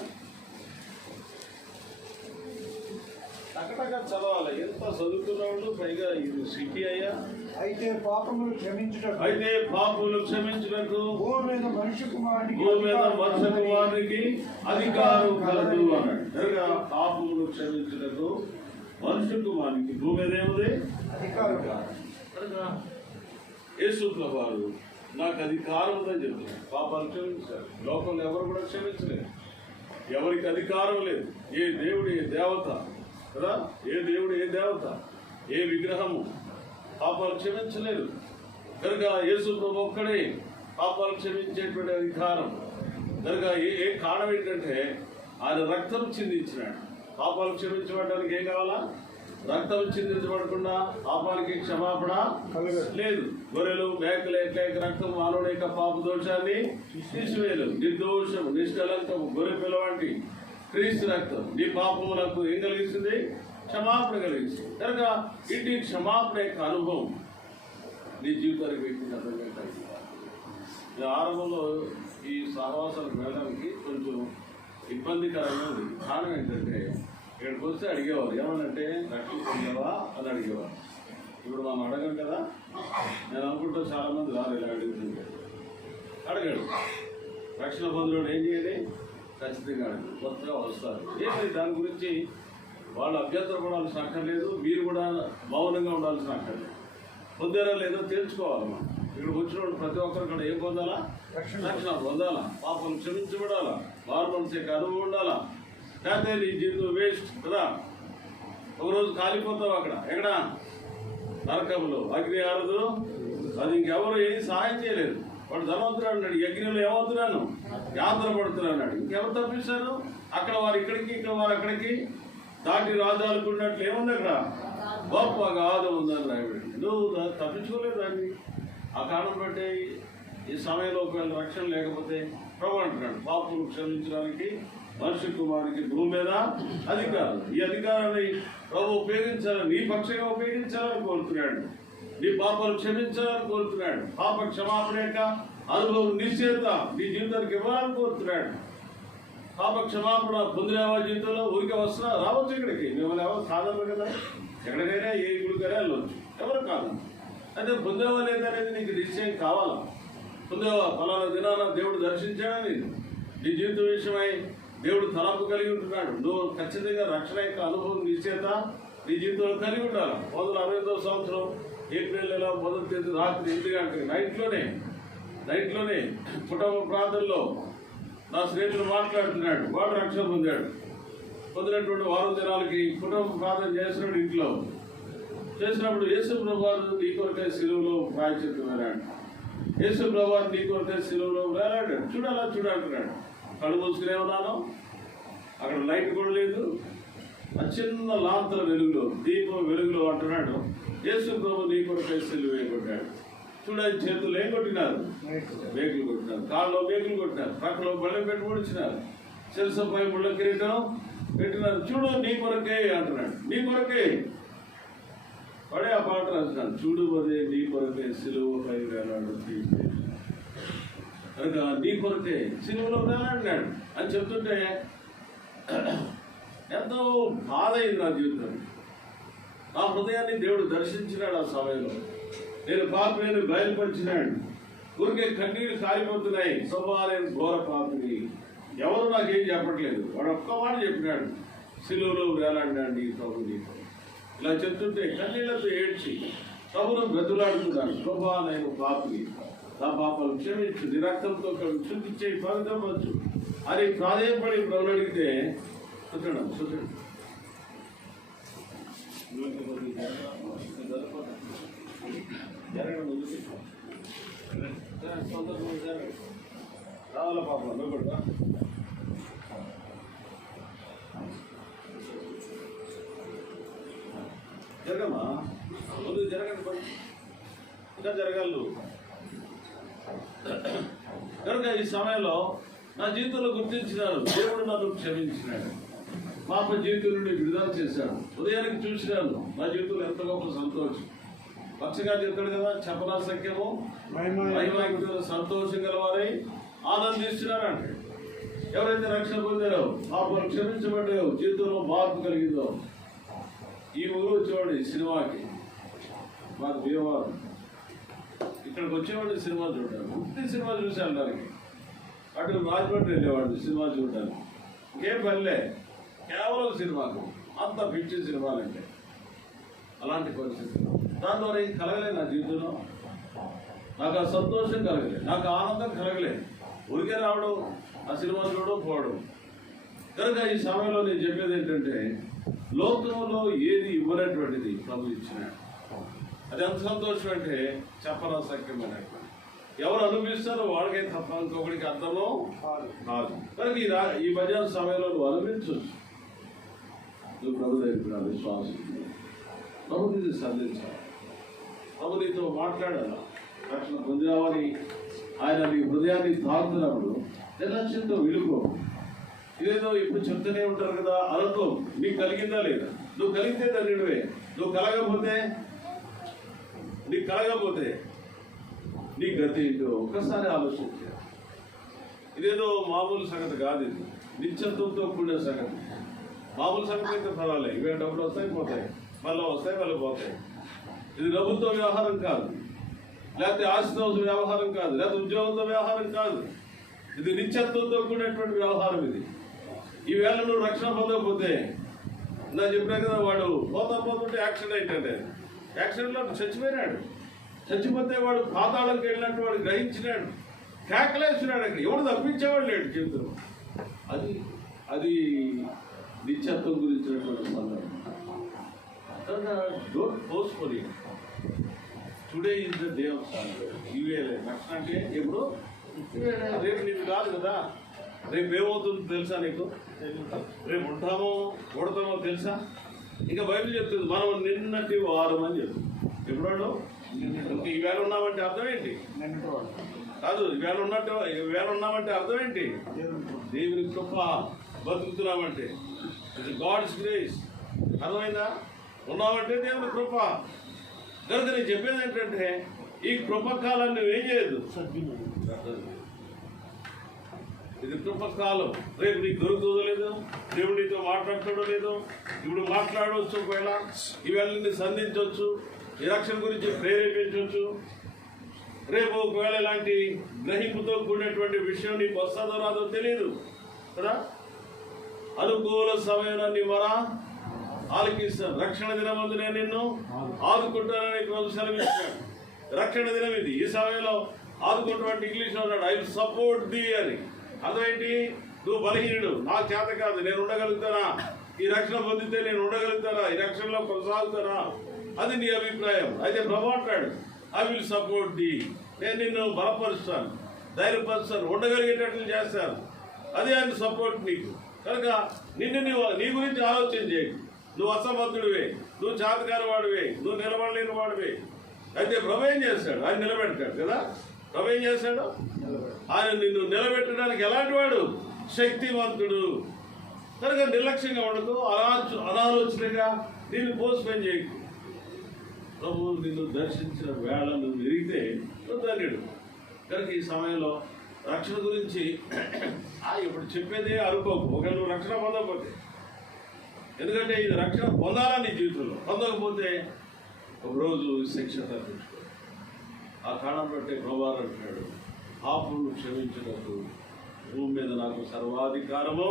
టకటగా చదవాలి. ఎంత చదువుతున్నాడు, పైగా ఇది సిటీ అయ్యా. అయితే పాపములు క్షమించుటకు భూమి మీద మనుష్య కుమారునికి అధికారం కలదు అన్నాడు. కనుక పాపములు క్షమించుటకు మనుష్య కుమారునికి భూమి మీద ఏముంది? అధికారం. కనుక యేసు ప్రభువు నాకు అధికారం ఉందని చెప్తున్నాడు. పాపాలు క్షమించారు. లోకంలో ఎవరు కూడా క్షమించలేదు, ఎవరికి అధికారం లేదు. ఏ దేవుడు ఏ దేవత కదా, ఏ దేవుడు ఏ దేవత ఏ విగ్రహము పాపాలు క్షమించలేదు. కనుక యేసు ప్రభు ఒక్కడే పాపాలు క్షమించేటువంటి అధికారం. కనుక ఏ కారణం ఏంటంటే ఆయన రక్తం చిందించినాడు. పాపాలు క్షమించబడడానికి ఏం కావాలా? రక్తం చిందించబడకుండా పాపానికి క్షమాపణ లేదు. గొర్రెలు మేకలు ఎట్లయిక రక్తం మానవుడి యొక్క పాప దోషాన్ని తీసివేయలేదు. నిర్దోషము నిష్కలంకము గొర్రె పిల్ల వంటి క్రీస్తు రక్తం నీ పాపములకు ఏం కలిగిస్తుంది? క్షమాపణ కలిగిస్తుంది. కనుక ఇంటి క్షమాపణ యొక్క అనుభవం నీ జీవితానికి వ్యక్తిగతంగా కలిగింది. ఆరంభంలో ఈ సహవాసాలకు వెళ్ళడానికి కొంచెం ఇబ్బందికరంగా ఉంది. కారణం ఏంటంటే ఇక్కడికి వస్తే అడిగేవారు ఏమనంటే రక్షణ పొందావా అని అడిగేవారు. ఇప్పుడు మనం అడగం కదా. నేను అనుకుంటా చాలామంది రారు ఇలా అడుగుతుంది. అడగాడు రక్షణ పొందడం ఏం చేయాలి? ఖచ్చితంగా అడగదు. కొత్తగా వస్తారు. ఏంటి దాని గురించి వాళ్ళు అభ్యంతరపడాల్సిన అక్కర్లేదు, మీరు కూడా మౌనంగా ఉండాల్సిన అక్కర్లేదు. పొందారా లేదో తెలుసుకోవాలి. మనం ఇక్కడికి వచ్చిన ప్రతి ఒక్కరు కూడా ఏం పొందాలా? రక్షణ పొందాలా, పాపం క్షమించబడాలా, మారు మనసు యొక్క అనుభవం ఉండాలా. లేకపోతే నీ జీవితం వేస్ట్ కదా. ఒకరోజు కాలిపోతావు అక్కడ. ఎక్కడ? నరకంలో. అగ్ని ఆరదు, అది ఇంకెవరు ఏం సహాయం చేయలేదు. వాడు ధనవంతుడు అన్నాడు, యజ్ఞంలో ఏమవుతున్నాను, యాత్ర పడుతున్నాడు అన్నాడు. ఇంకెవరు తప్పిస్తారు? అక్కడ వారు ఇక్కడికి, ఇక్కడ వారు అక్కడికి దాటి రాజాలకున్నట్లు ఏముంది అక్కడ? గొప్ప గాథ ఉందని రాయబడి. నువ్వు తప్పించుకోలేదు దాన్ని. ఆ కారణం బట్టి ఈ సమయంలో ఒకవేళ రక్షణ లేకపోతే ప్రభు అంటున్నాడు, పాపులు క్షమించడానికి మనుష్య కుమారునికి భూమి మీద అధికారం. ఈ అధికారాన్ని ప్రభు ఉపయోగించాలని, నీ పక్షంగా ఉపయోగించాలని కోరుతున్నాడు. నీ పాపాలు క్షమించాలని కోరుతున్నాడు. పాప క్షమాపణ యొక్క అనుభవం నిశ్చేత నీ జీవితానికి ఇవ్వాలని కోరుతున్నాడు. పాప క్షమాపణ పొందిన జీవితంలో ఊరికే వస్తున్నా రావచ్చు. ఇక్కడికి మిమ్మల్ని ఎవరు కాదన్నారు కదా. ఎక్కడికైనా ఏ గుడికైనా వెళ్ళవచ్చు, ఎవరు కాదు. అయితే పొందేవా లేదనేది నీకు నిశ్చయం కావాలా. పొందేవా, ఫలానా దినాన దేవుడు దర్శించాడని నీ జీవితం విషయమై దేవుడు తలంపు కలిగి ఉంటున్నాడు. నువ్వు ఖచ్చితంగా రక్షణ యొక్క అనుభవం నిశ్చేత నీ జీవితంలో కలిగి ఉండాలి. 1965వ సంవత్సరం ఏప్రిల్ నెల 1వ తేదీ రాత్రి 8 గంటలకి నైట్లోనే కుటుంబ ప్రాంతంలో నా స్నేహితుడు మాట్లాడుతున్నాడు. వాడు రక్షణ పొందినటువంటి వారం దినాలకి కుటుంబ ప్రార్థన చేస్తున్నాడు. ఇంట్లో చేసినప్పుడు యేసు ప్రభువారు నీ కొరకై శిలువలో ప్రాయశ్చిత్తం వేలాడు. యేసు ప్రభువారు నీ కొరకై శిలువలో వేలాడాడు. చూడాలంటున్నాడు. కళ్ళు మూసుకునే ఉన్నాను. అక్కడ లైట్ కూడా లేదు. ఆ చిన్న లాంతల వెలుగులో, దీపం వెలుగులో అంటున్నాడు, యేసు ప్రభు నీ కొరకై సిలువ వేయబడ్డాడు. చూడండి, చేతులు ఏం కొట్టినారు? మేకులు కొట్టినారు. కాళ్ళలో మేకులు కొట్టినారు. పక్కలో బళ్ళం పెట్టి పొడిచినారు. శిరసపై ముళ్ళ కిరీటం పెట్టినారు. చూడు నీ కొరకే అంటున్నాడు. నీ కొరకే పడే ఆ పాట రాస్తున్నాడు. చూడు అదే నీ కొరకే సిలువపై వేలాడు, కనుక నీ కొరకే సిలువలో వేలాడినాడు అని చెప్తుంటే ఎంతో బాధ అయింది నా జీవితం. నా హృదయాన్ని దేవుడు దర్శించినాడు. ఆ సమయంలో నేను పాపిని బయలుపరిచినాడు. ఊరికే కన్నీళ్ళు కారిపోతున్నాయి. సోమవారం ఘోర పాపిని. ఎవరు నాకేం చెప్పట్లేదు. వాడు ఒక్క మాట చెప్పినాడు, సిలువలో వేలాడినాడు ఈ ప్రభుని. ఇలా చెప్తుంటే కన్నీళ్లతో ఏడ్చి ప్రభును బ్రతులాడుతున్నాడు. ప్రభా, నేను పాపిని, నా పాపాలు క్షమించు, నీ రక్తంతో శుద్ధించే పవిత్రపరచు అని ప్రాధేయపడి ప్రభుని అడిగితే చూడండి రావాల పాపం నువ్వు జరగమ్మా, ముందు జరగండి, ఇంకా జరగాలి నువ్వు. కనుక ఈ సమయంలో నా జీవితంలో గుర్తించినాను, దేవుడు నన్ను క్షమించినాడు, పాప జీవితం నుండి విడుదల చేశాడు. ఉదయానికి చూసినాను, నా జీవితంలో ఎంత గొప్ప సంతోషం. పక్షగా చెప్తాడు కదా, చెప్పనా సఖ్యము మహిమాయుక్తులు సంతోషం గలవారై ఆనందిస్తున్నారంటే ఎవరైతే రక్షణ పొందారో, పాపలు క్షమించబడ్డాయో, జీవితంలో మార్పు కలిగిందో. ఈ ఊరు వచ్చేవాడు సినిమాకి, మాకు భీమవరం, ఇక్కడికి వచ్చేవాడు సినిమా చూడడానికి. ఉత్తి సినిమా చూశాను. దానికి అటు రాజమండ్రి వెళ్ళేవాడు సినిమా చూడడానికి. ఇంకేం పనిలే, కేవలం సినిమాకు. అంత పిచ్చి సినిమాలంటే అలాంటి పరిస్థితి. దాని ద్వారా ఏం కలగలేదు నా జీవితంలో. నాకు ఆ సంతోషం కలగలేదు, నాకు ఆనందం కలగలేదు. ఊరికే రావడం, ఆ సినిమా చూడడం, పోవడం. కనుక ఈ సమయంలో నేను చెప్పేది ఏంటంటే, లోకంలో ఏది ఇవ్వనటువంటిది ప్రభు ఇచ్చినాడు. అది ఎంత సంతోషం అంటే చెప్పరా సఖ్యమైనటువంటి. ఎవరు అనుభవిస్తారో వాళ్ళకే తప్ప ఇంకొకరికి అర్థమో కాదు. కనుక ఈ భజన సమయంలో నువ్వు అనుభవించవచ్చు. నువ్వు ప్రభు దగ్గర విశ్వాసం, ప్రభు నీకు సంధించాలి, ప్రభు నీతో మాట్లాడాలి. రక్షణ పొందామని ఆయన నీ హృదయాన్ని తాకుతున్నప్పుడు నిర్లక్ష్యంతో విలుకో. ఇదేదో ఇప్పుడు చెప్తూనే ఉంటారు కదా అనుకో. నీకు కలిగిందా లేదా? నువ్వు కలిగితే ధన్యుడివే. నువ్వు కలగకపోతే నీ గతి ఏంటో ఒక్కసారి ఆలోచించా. ఇదేదో మామూలు సంగతి కాదు, ఇది నిత్యత్వంతో కూడిన సంగతి. మామూలు సంగతి అయితే పర్వాలేదు, ఇవే డబ్బులు వస్తాయి పోతాయి, మళ్ళీ వస్తాయి మళ్ళీ పోతాయి. ఇది డబ్బులతో వ్యవహారం కాదు, లేకపోతే ఆస్తితో వ్యవహారం కాదు, లేకపోతే ఉద్యోగంతో వ్యవహారం కాదు. ఇది నిత్యత్వంతో కూడినటువంటి వ్యవహారం. ఇది ఈవేళ నువ్వు రక్షణ పొందకపోతే, నా చెప్పినా కదా, వాడు పోతుంటే యాక్సిడెంట్ అంటే యాక్సిడెంట్లో చచ్చిపోయినాడు. చచ్చిపోతే వాడు పాతాళంకి వెళ్ళినట్టు వాడు గ్రహించినాడు, కేకలేసినాడు. అక్కడ ఎవడు తప్పించేవాడు లేడు జీవితంలో. అది నిత్యత్వం గురించినటువంటి సందర్భం. Don't postpone. Today is the day of salvation. ఇవే రక్షణ అంటే ఎప్పుడు రేపు నీకు కాదు కదా. రేపు ఏమవుతుందో తెలుసా నీకు? రేపు ఉంటామో కొడతామో తెలుసా? ఇంకా బైబిల్ చెప్తుంది మనం నిన్నటి వారం అని చెప్తుంది. ఎప్పుడో ఇంక ఈవేళ ఉన్నామంటే అర్థం ఏంటి? కాదు, ఈవేళ ఉన్నామంటే అర్థం ఏంటి? దేవుని కృప బతుకుతున్నామంటే ఇది గాడ్స్ గ్రేస్. అర్థమైందా? ఉన్నామంటే దేవుని కృప. కనుక నేను చెప్పేది ఏంటంటే ఈ కృపకాలాన్ని నువ్వేం చేయదు. ఇది కృపకాలం. రేపు నీకు దొరుకుతుందో లేదో, దేవుడు నీతో మాట్లాడతాడో లేదో. ఇప్పుడు మాట్లాడవచ్చు, ఒకవేళ ఈవేళ నిన్ను సంధించవచ్చు, ఈ రక్షణ గురించి ప్రేరేపించవచ్చు. రేపు ఒకవేళ ఇలాంటి గ్రహింపుతో కూడినటువంటి విషయం నీకు వస్తుందో రాదో తెలియదు కదా. అనుకూల సమయాన్ని మరా ఆలకిస్తాను. రక్షణ దినమందు నేను నిన్ను ఆదుకుంటానని ప్రభు సెలవిస్తాడు. రక్షణ దినం ఇది. ఈ సమయంలో ఆదుకుంటామంటే ఇంగ్లీష్లో ఉన్నాడు ఐ విల్ సపోర్ట్ ది అని. అదేంటి? నువ్వు బలహీనుడు, నాకు చేత కాదు, నేను ఉండగలుగుతానా? ఈ రక్షణ పొందితే నేను ఉండగలుగుతానా? ఈ రక్షణలో కొనసాగుతానా? అది నీ అభిప్రాయం. అయితే ప్రభు అంటాడు ఐ విల్ సపోర్ట్ ది. నేను నిన్ను బలపరుస్తాను, ధైర్యపరుస్తాను, ఉండగలిగేటట్లు చేస్తాను. అదే ఆయన సపోర్ట్ నీకు. కనుక నిన్ను నీ గురించి ఆలోచన చేయకు. నువ్వు అసమర్థుడివే, నువ్వు చేతకాని వాడివే, నువ్వు నిలబడలేని వాడివే. అయితే ప్రభు ఏం చేస్తాడు? ఆయన నిలబెడతాడు కదా. ప్రభు ఏం చేస్తాడు? ఆయన నిన్ను నిలబెట్టడానికి ఎలాంటి వాడు? శక్తివంతుడు. కనుక నిర్లక్ష్యంగా ఉండదు, అనాలోచనగా నిన్ను పోస్ట్పోన్ చేయకు. ప్రభు నిన్ను దర్శించిన వేళ నువ్వు ఎరిగితే నువ్వు ధన్యుడు. కనుక ఈ సమయంలో రక్షణ గురించి ఇప్పుడు చెప్పేదే అనుకోకు. ఒకవేళ నువ్వు రక్షణ పొందకపోతే, ఎందుకంటే ఇది రక్షణ పొందాలా నీ జీవితంలో. పొందకపోతే ఒకరోజు శిక్ష తప్పించుకో. ఆ కారణం బట్టి ప్రభువు అంటున్నాడు పాపమును క్షమించినట్టు భూమి మీద నాకు సర్వాధికారము.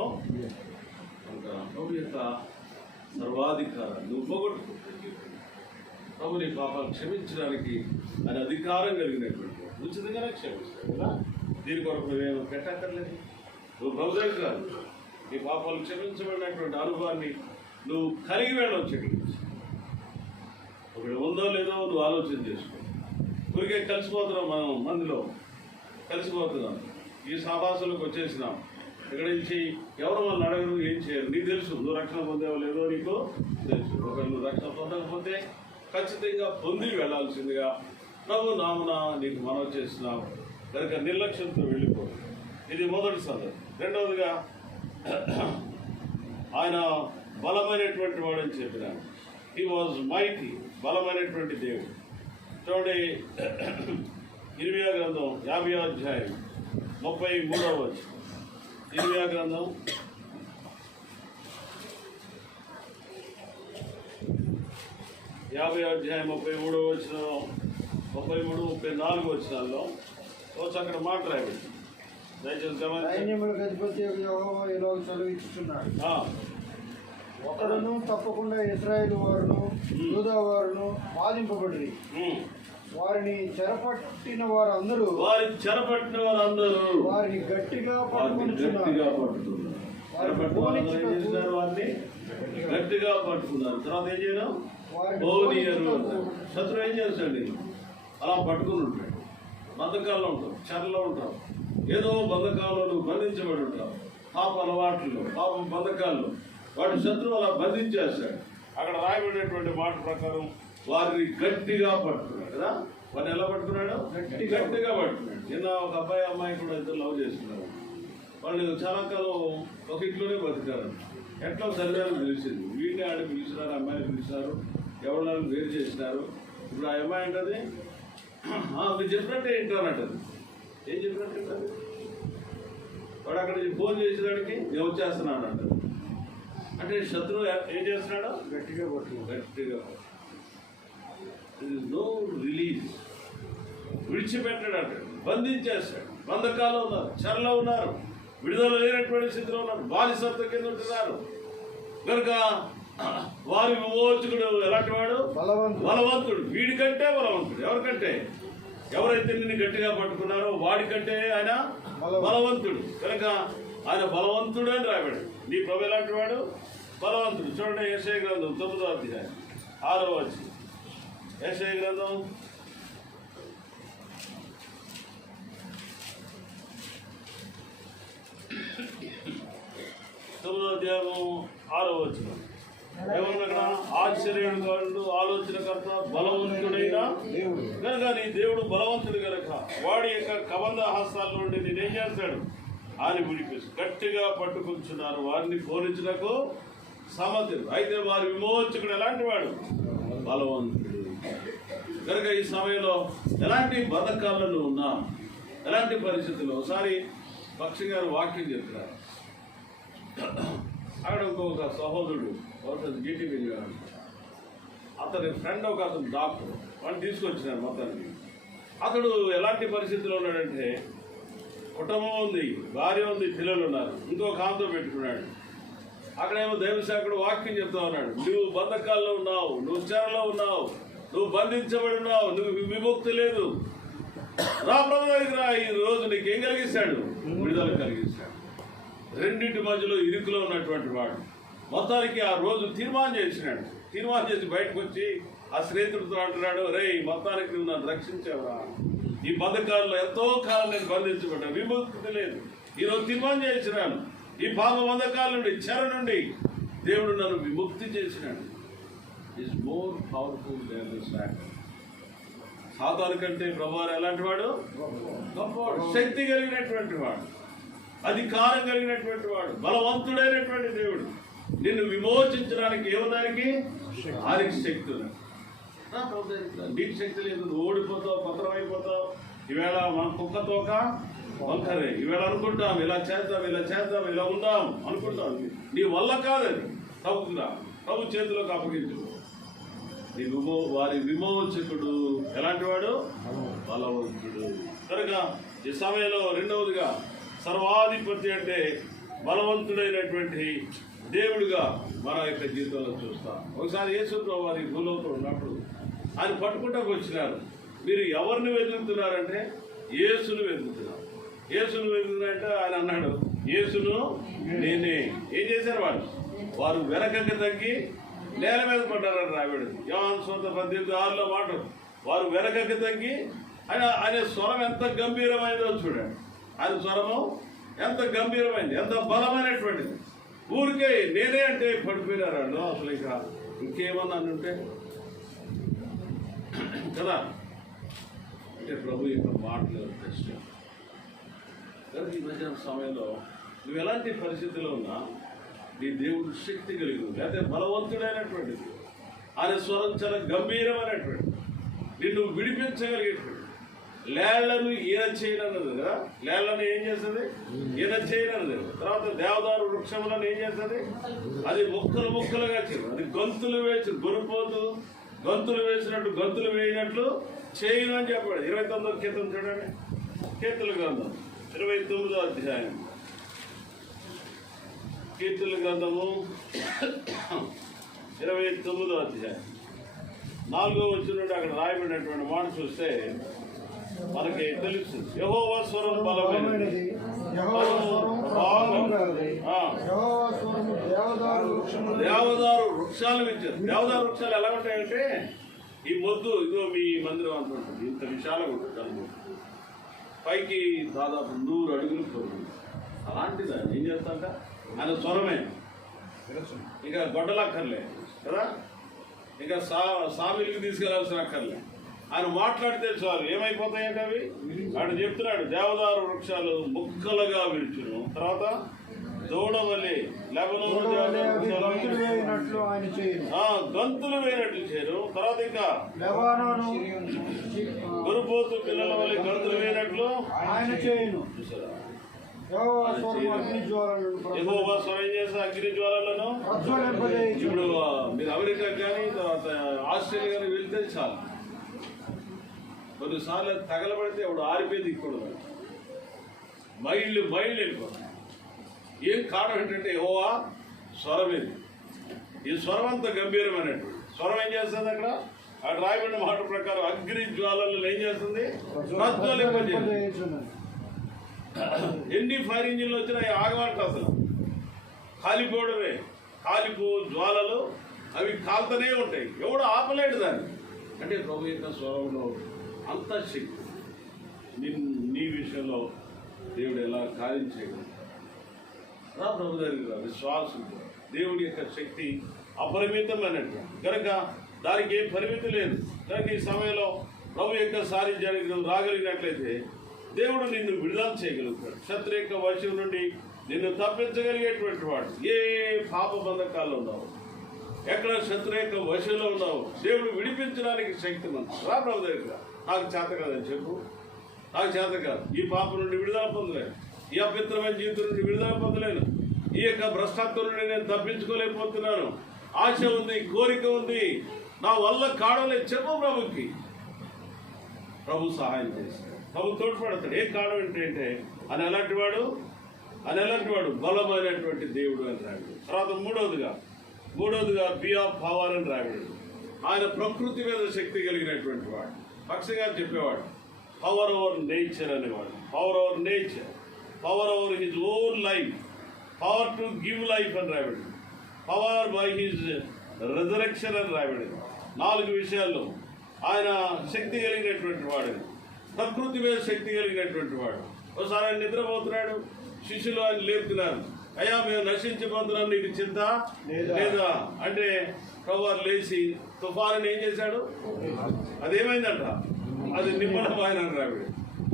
కనుక ప్రభు యొక్క సర్వాధికారం నువ్వు పోగొట్టుకో. ప్రభు నీ పాపాలు క్షమించడానికి ఆయన అధికారం కలిగినటువంటి ఉచితంగానే క్షమిస్తాడు కదా. దీని కొరకు నువ్వేమో పెట్టక్కర్లేదు. నువ్వు ప్రభు దగ్గర కాదు, నీ పాపాలు క్షమించబడినటువంటి అనుభవాన్ని నువ్వు కలిగి వెళ్ళవచ్చు. ఇక్కడి నుంచి ఒకటి ఉందో లేదో నువ్వు ఆలోచన చేసుకో. ఊరికే కలిసిపోతున్నాం, మనం మందిలో కలిసిపోతున్నాం, ఈ సభాసలకు వచ్చేసినాం. ఇక్కడి నుంచి ఎవరు మనం అడగరు, ఏం చేయరు. నీకు తెలుసు నువ్వు రక్షణ పొందేవో లేదో నీకు తెలుసు. ఒకవేళ నువ్వు రక్షణ పొందకపోతే ఖచ్చితంగా పొంది వెళ్ళాల్సిందిగా ప్రభు నామున నీకు మనవి చేస్తున్నాం. కనుక నిర్లక్ష్యంతో వెళ్ళిపో. ఇది మొదటి సందర్భం. రెండవదిగా ఆయన బలమైనటువంటి వాడని చెప్పినాను. హీ వాజ్ మైటీ, బలమైనటువంటి దేవుడు. చూడండి, ఇర్మియా గ్రంథం 50వ అధ్యాయం 33వ వచనం. ఇర్మియా గ్రంథం 50వ అధ్యాయం 33వ వచనం, 33, 34 వచనాల్లో అక్కడ మాట రాయబడి. దయచేసి సైన్యములకు అధిపతి యెహోవా ఇలాగ సెలవిస్తున్నాడు, ఒకడును తప్పకుండా ఇశ్రాయేలు వారును యూదా వారును బాధింపబడి వారిని చెరపట్టిన వారందరూ వారిని గట్టిగా గట్టిగా పట్టుకున్నారు. తర్వాత ఏం చేయడం? శత్రువు ఏం చేస్తాడు? అలా పట్టుకుని ఉంటాడు. బంధకాల్లో ఉంటాం, చెరలో ఉంటాం, ఏదో బంధకాల్లో నువ్వు బంధించబడి ఉంటావు. పాప అలవాట్లు, పాపం బంధకాల్లో వాడి శత్రువు అలా బంధించేస్తాడు. అక్కడ రాయబడినటువంటి మాట ప్రకారం వారిని గట్టిగా పట్టుకున్నాడు కదా. వాడిని ఎలా పట్టుకున్నాడు? గట్టిగా పట్టుకున్నాడు. నిన్న ఒక అబ్బాయి అమ్మాయి కూడా ఇద్దరు లవ్ చేస్తున్నారు. వాళ్ళు చాలా కాలం ఒక ఇంట్లోనే బతికారు. ఎట్లా చదివారని తెలిసింది. వీడిని ఆడి పిలిచినారు, అమ్మాయిని పిలిచినారు, ఎవరిని వేరు చేసినారు. ఇప్పుడు ఆ అమ్మాయి అంటది మీరు చెప్పినట్టే వింటానంటది. ఏం చెప్పినట్టు వింటారు? వాడు అక్కడ ఫోన్ చేసేదానికి నేను వచ్చేస్తున్నాను అంటారు. అంటే శత్రువు ఏం చేస్తున్నాడు? గట్టిగా నో రిలీజ్, విడిచిపెట్టాడు అంటాడు, బంధించేస్తాడు. బంధకాల్లో ఉన్నారు, చెరలో ఉన్నారు, విడుదల లేనటువంటి స్థితిలో ఉన్నారు, బానిసత్వం కింద ఉంటున్నారు. కనుక వారి విమోచకుడు ఎలాంటి వాడు? బలవంతుడు. వీడికంటే బలవంతుడు. ఎవరికంటే? ఎవరైతే నిన్ను గట్టిగా పట్టుకున్నారో వాడికంటే ఆయన బలవంతుడు. కనుక ఆయన బలవంతుడు అని రాయబడి. నీ ప్రభు ఎలాంటి వాడు? బలవంతుడు. చూడండి, యెషయా గ్రంథం 9వ అధ్యాయం 6వ వచనం. యెషయా గ్రంథం 9వ అధ్యాయం 6వ వచనం. ఏమన్నా ఆశ్చర్యుడు ఆలోచనకర్త బలవంతుడైన కనుక నీ దేవుడు బలవంతుడు కనుక వాడి యొక్క కబంధ హస్తాల నుండి నేనేం చేస్తాడు అని విడిపిస్తు గట్టిగా పట్టుకుంటున్నారు వారిని పోలించుటకు సమర్థుడు. అయితే వారి విమోచకుడు ఎలాంటి వాడు? బలవంతుడు. కనుక ఈ సమయంలో ఎలాంటి బంధకాలను ఉన్నా, ఎలాంటి పరిస్థితుల్లో ఒకసారి పక్షి గారు వాక్యం చెప్తారు. అక్కడ ఇంకొక సహోదరుడు జీటీ వెళ్ళాడు. అతని ఫ్రెండ్ ఒక అతను డాక్టర్ వాడిని తీసుకొచ్చినారు మొత్తానికి. అతడు ఎలాంటి పరిస్థితిలో ఉన్నాడంటే కుటుంబం ఉంది, భార్య ఉంది, పిల్లలు ఉన్నారు, ఇంకొక ఆమెతో పెట్టుకున్నాడు. అక్కడేమో దైవశాఖడు వాక్యం చెప్తా ఉన్నాడు, నువ్వు బంధకాల్లో ఉన్నావు, నువ్వు చెరలో ఉన్నావు, నువ్వు బంధించబడి ఉన్నావు, నువ్వు విముక్తి లేదు, రా ప్రభు దగ్గరికి రా. ఈ రోజు నీకేం కలిగిస్తాడు? విడుదల కలిగిస్తాడు. రెండింటి మధ్యలో ఇరుకులో ఉన్నటువంటి వాడు మొత్తానికి ఆ రోజు తీర్మానం చేసి బయటకు వచ్చి ఆ స్నేహితుడితో అంటున్నాడు, రే మొత్తానికి నువ్వు నన్ను రక్షించావురా, ఈ బంధకాల్లో ఎంతో కాలం నేను బంధించబడ్డా, విముక్తి లేదు, ఈరోజు తీర్మానం చేసినాను, ఈ పాప బంధకాల నుండి చెర నుండి దేవుడు నన్ను విముక్తి చేసినాడు. Is more powerful than this fact. సాతాను కంటే ప్రభువారు ఎలాంటి వాడు? గొప్పవాడు, శక్తి కలిగినటువంటి వాడు, అధికారం కలిగినటువంటి వాడు, బలవంతుడైనటువంటి దేవుడు. నిన్ను విమోచించడానికి ఏమన్నానికి ఆయనకి శక్తి ఉన్నది. నీకు శక్తి లేదు, నువ్వు ఓడిపోతావు, పత్రం అయిపోతావు. ఈవేళ మన కుక్కతోక వంకరే, ఈవేళ అనుకుంటాం ఇలా చేద్దాం, ఇలా ఉందాం అనుకుంటాం. నీ వల్ల కాదని తప్పుకురా, ప్రభు చేతిలోకి అప్పగించు. వారి విమోచకుడు ఎలాంటి వాడు? బలవంతుడు. కనుక ఈ సమయంలో రెండవదిగా సర్వాధిపతి అంటే బలవంతుడైనటువంటి దేవుడిగా మన యొక్క జీవితంలో చూస్తాం. ఒకసారి యేసు ప్రభు వారి భూలోకంలో ఉన్నప్పుడు ఆయన పట్టుకుంటాకు వచ్చినారు. మీరు ఎవరిని వెతుకుతున్నారంటే యేసును వెతుకుతున్నారు. యేసును వెతుకుతున్నారంటే ఆయన అన్నాడు, యేసును నేనే. ఏం చేశారు వారు వెనకకి తగ్గి నేల మీద పడ్డారని రాబడింది. యోహాను సువార్త 18:6లో మాట, వారు వెనకకి తగ్గి ఆయన స్వరం ఎంత గంభీరమైందో చూడండి. ఆయన స్వరము ఎంత గంభీరమైంది, ఎంత బలమైనటువంటిది. ఊరికే నేనే అంటే పడిపోయినారు వాళ్ళు. అసలు ఇక ఇంకేమన్నా ఉంటే కదా అంటే ప్రభు యొక్క మాటలు ప్రశ్న. ఈ మధ్య సమయంలో నువ్వు ఎలాంటి పరిస్థితిలో ఉన్నా నీ దేవుడు శక్తి కలిగి లేకపోతే బలవంతుడైనటువంటిది. ఆయన స్వరం చాలా గంభీరమైనటువంటి, నిన్ను విడిపించగలిగేటువంటి. లేళ్లను ఈయన చేయనన్నది కదా, లేళ్లను ఏం చేస్తుంది? ఈయన చేయనన్నది. తర్వాత దేవదారు వృక్షములను ఏం చేస్తుంది? అది ముక్కలుగా చేయదు. అది గొంతులు వేసి గొరుపోతూ గొంతులు వేసినట్టు గొంతులు వేయినట్లు చేయను అని చెప్పాడు. 29వ కీర్తన చూడండి, కీర్తన గ్రంథం 29వ అధ్యాయం. కీర్తన గ్రంథము 29వ అధ్యాయం 4వ వచనం నుండి అక్కడ రాయబడినటువంటి మాట చూస్తే మనకి తెలుస్తుంది. యెహోవా స్వరం బలమైనది, దేవదారు వృక్షాలు ఇచ్చారు. దేవదారు వృక్షాలు ఎలా ఉంటాయంటే ఈ మొద్దు ఇదో మీ మందిరం అంటుంటుంది, ఇంత విశాలంగా ఉంటుంది. పైకి దాదాపు 100 అడుగులు పొరుగుతుంది. అలాంటిదా ఏం చేస్తాంట ఆయన స్వరమే. ఇక గొడ్డలక్కర్లే కదా, ఇక సామిలికి తీసుకెళ్లాల్సిన అక్కర్లే. ఆయన మాట్లాడితే చాలు ఏమైపోతాయంటే అవి. ఆయన చెప్తున్నాడు, దేవదారు వృక్షాలు ముక్కలుగా విరుచును, తర్వాత దూడవలి గంతులు వేయినట్లు చేయరు, తర్వాత ఇంకా గురుపోతు పిల్లల వల్ల గంతులు వేయినట్లు ఆయన చేయను. యెహోవా స్వరం చేసిన అగ్ని జ్వాలలను. ఇప్పుడు మీరు అమెరికా కానీ తర్వాత ఆస్ట్రేలియా కానీ వెళ్తే చాలు, కొన్నిసార్లు తగలబడితే ఇప్పుడు ఆరిపోయి దిక్కూడదు, మైళ్ళు వెళ్ళిపోతాయి. ఏం కారణం ఏంటంటే యెహోవా స్వరం ఇది. ఈ స్వరం అంత గంభీరమైనటువంటి స్వరం ఏం చేస్తుంది? అక్కడ రాయబడిన మాట ప్రకారం అగ్ని జ్వాలలను ఏం చేస్తుంది? ఎన్ని ఫైర్ ఇంజిన్లు వచ్చినా ఆగమంట, అసలు కాలిపోవడమే. కాలిపో జ్వాలలు అవి కాలుతూనే ఉంటాయి, ఎవడు ఆపలేడు దాన్ని. అంటే ప్రభు యొక్క స్వరంలో అంత శక్తి. నీ విషయంలో దేవుడు ఎలా కార్యం చేయగలడు? రా ప్రభు దగ్గర విశ్వాసం. దేవుడి యొక్క శక్తి అపరిమితమైనట్టు కనుక దానికి ఏం పరిమితి లేదు. కనుక ఈ సమయంలో ప్రభు యొక్క సాన్నిధ్యానికి నువ్వు రాగలిగినట్లయితే దేవుడు నిన్ను విడుదల చేయగలుగుతాడు. శత్రు యొక్క వశం నుండి నిన్ను తప్పించగలిగేటువంటి వాడు. ఏ పాప బంధకాల్లో ఉన్నావు, ఎక్కడ శత్రు యొక్క వశంలో ఉన్నావు, దేవుడు విడిపించడానికి శక్తి మంది. రా ప్రభు దగ్గర. నాకు చేత కాదని చెప్పు. నాకు చేత కాదు, ఈ పాప నుండి విడుదల పొందలేను, ఈ అపవిత్రమైన జీవితం నుండి విడుదల పొందలేను, ఈ యొక్క భ్రష్టత్వం నుండి నేను తప్పించుకోలేకపోతున్నాను, ఆశ ఉంది, కోరిక ఉంది, నా వల్ల కాడలేదు చెప్పు ప్రభుకి. ప్రభు సహాయం చేస్తాడు, ప్రభు తోడ్పడతాడు. ఏం కారణం ఏంటంటే అని ఎలాంటి వాడు బలమైనటువంటి దేవుడు అని రాయడు. తర్వాత మూడవదిగా బి ఆఫ్ పవర్ అని రాయడు. ఆయన ప్రకృతి మీద శక్తి కలిగినటువంటి వాడు. పక్షంగా చెప్పేవాడు పవర్ ఓవర్ నేచర్ అనేవాడు. Power over nature, power over his own life, power to give life అని రాయబడి, పవర్ బై హిజ్ రిజరెక్షన్ అని రాయబడి. 4 విషయాల్లో ఆయన శక్తి కలిగినటువంటి వాడు, ప్రకృతి మీద శక్తి కలిగినటువంటి వాడు. ఒకసారి ఆయన నిద్రపోతున్నాడు, శిష్యులు ఆయన లేపుతున్నారు. అయ్యా మేము నశించిపోతున్నాం, నీకు చింత లేదా అంటే ప్రభువారు లేచి తుఫాను ఏం చేశాడు? అదేమైందంట, అది నిమ్మడం ఆయన రావిడు.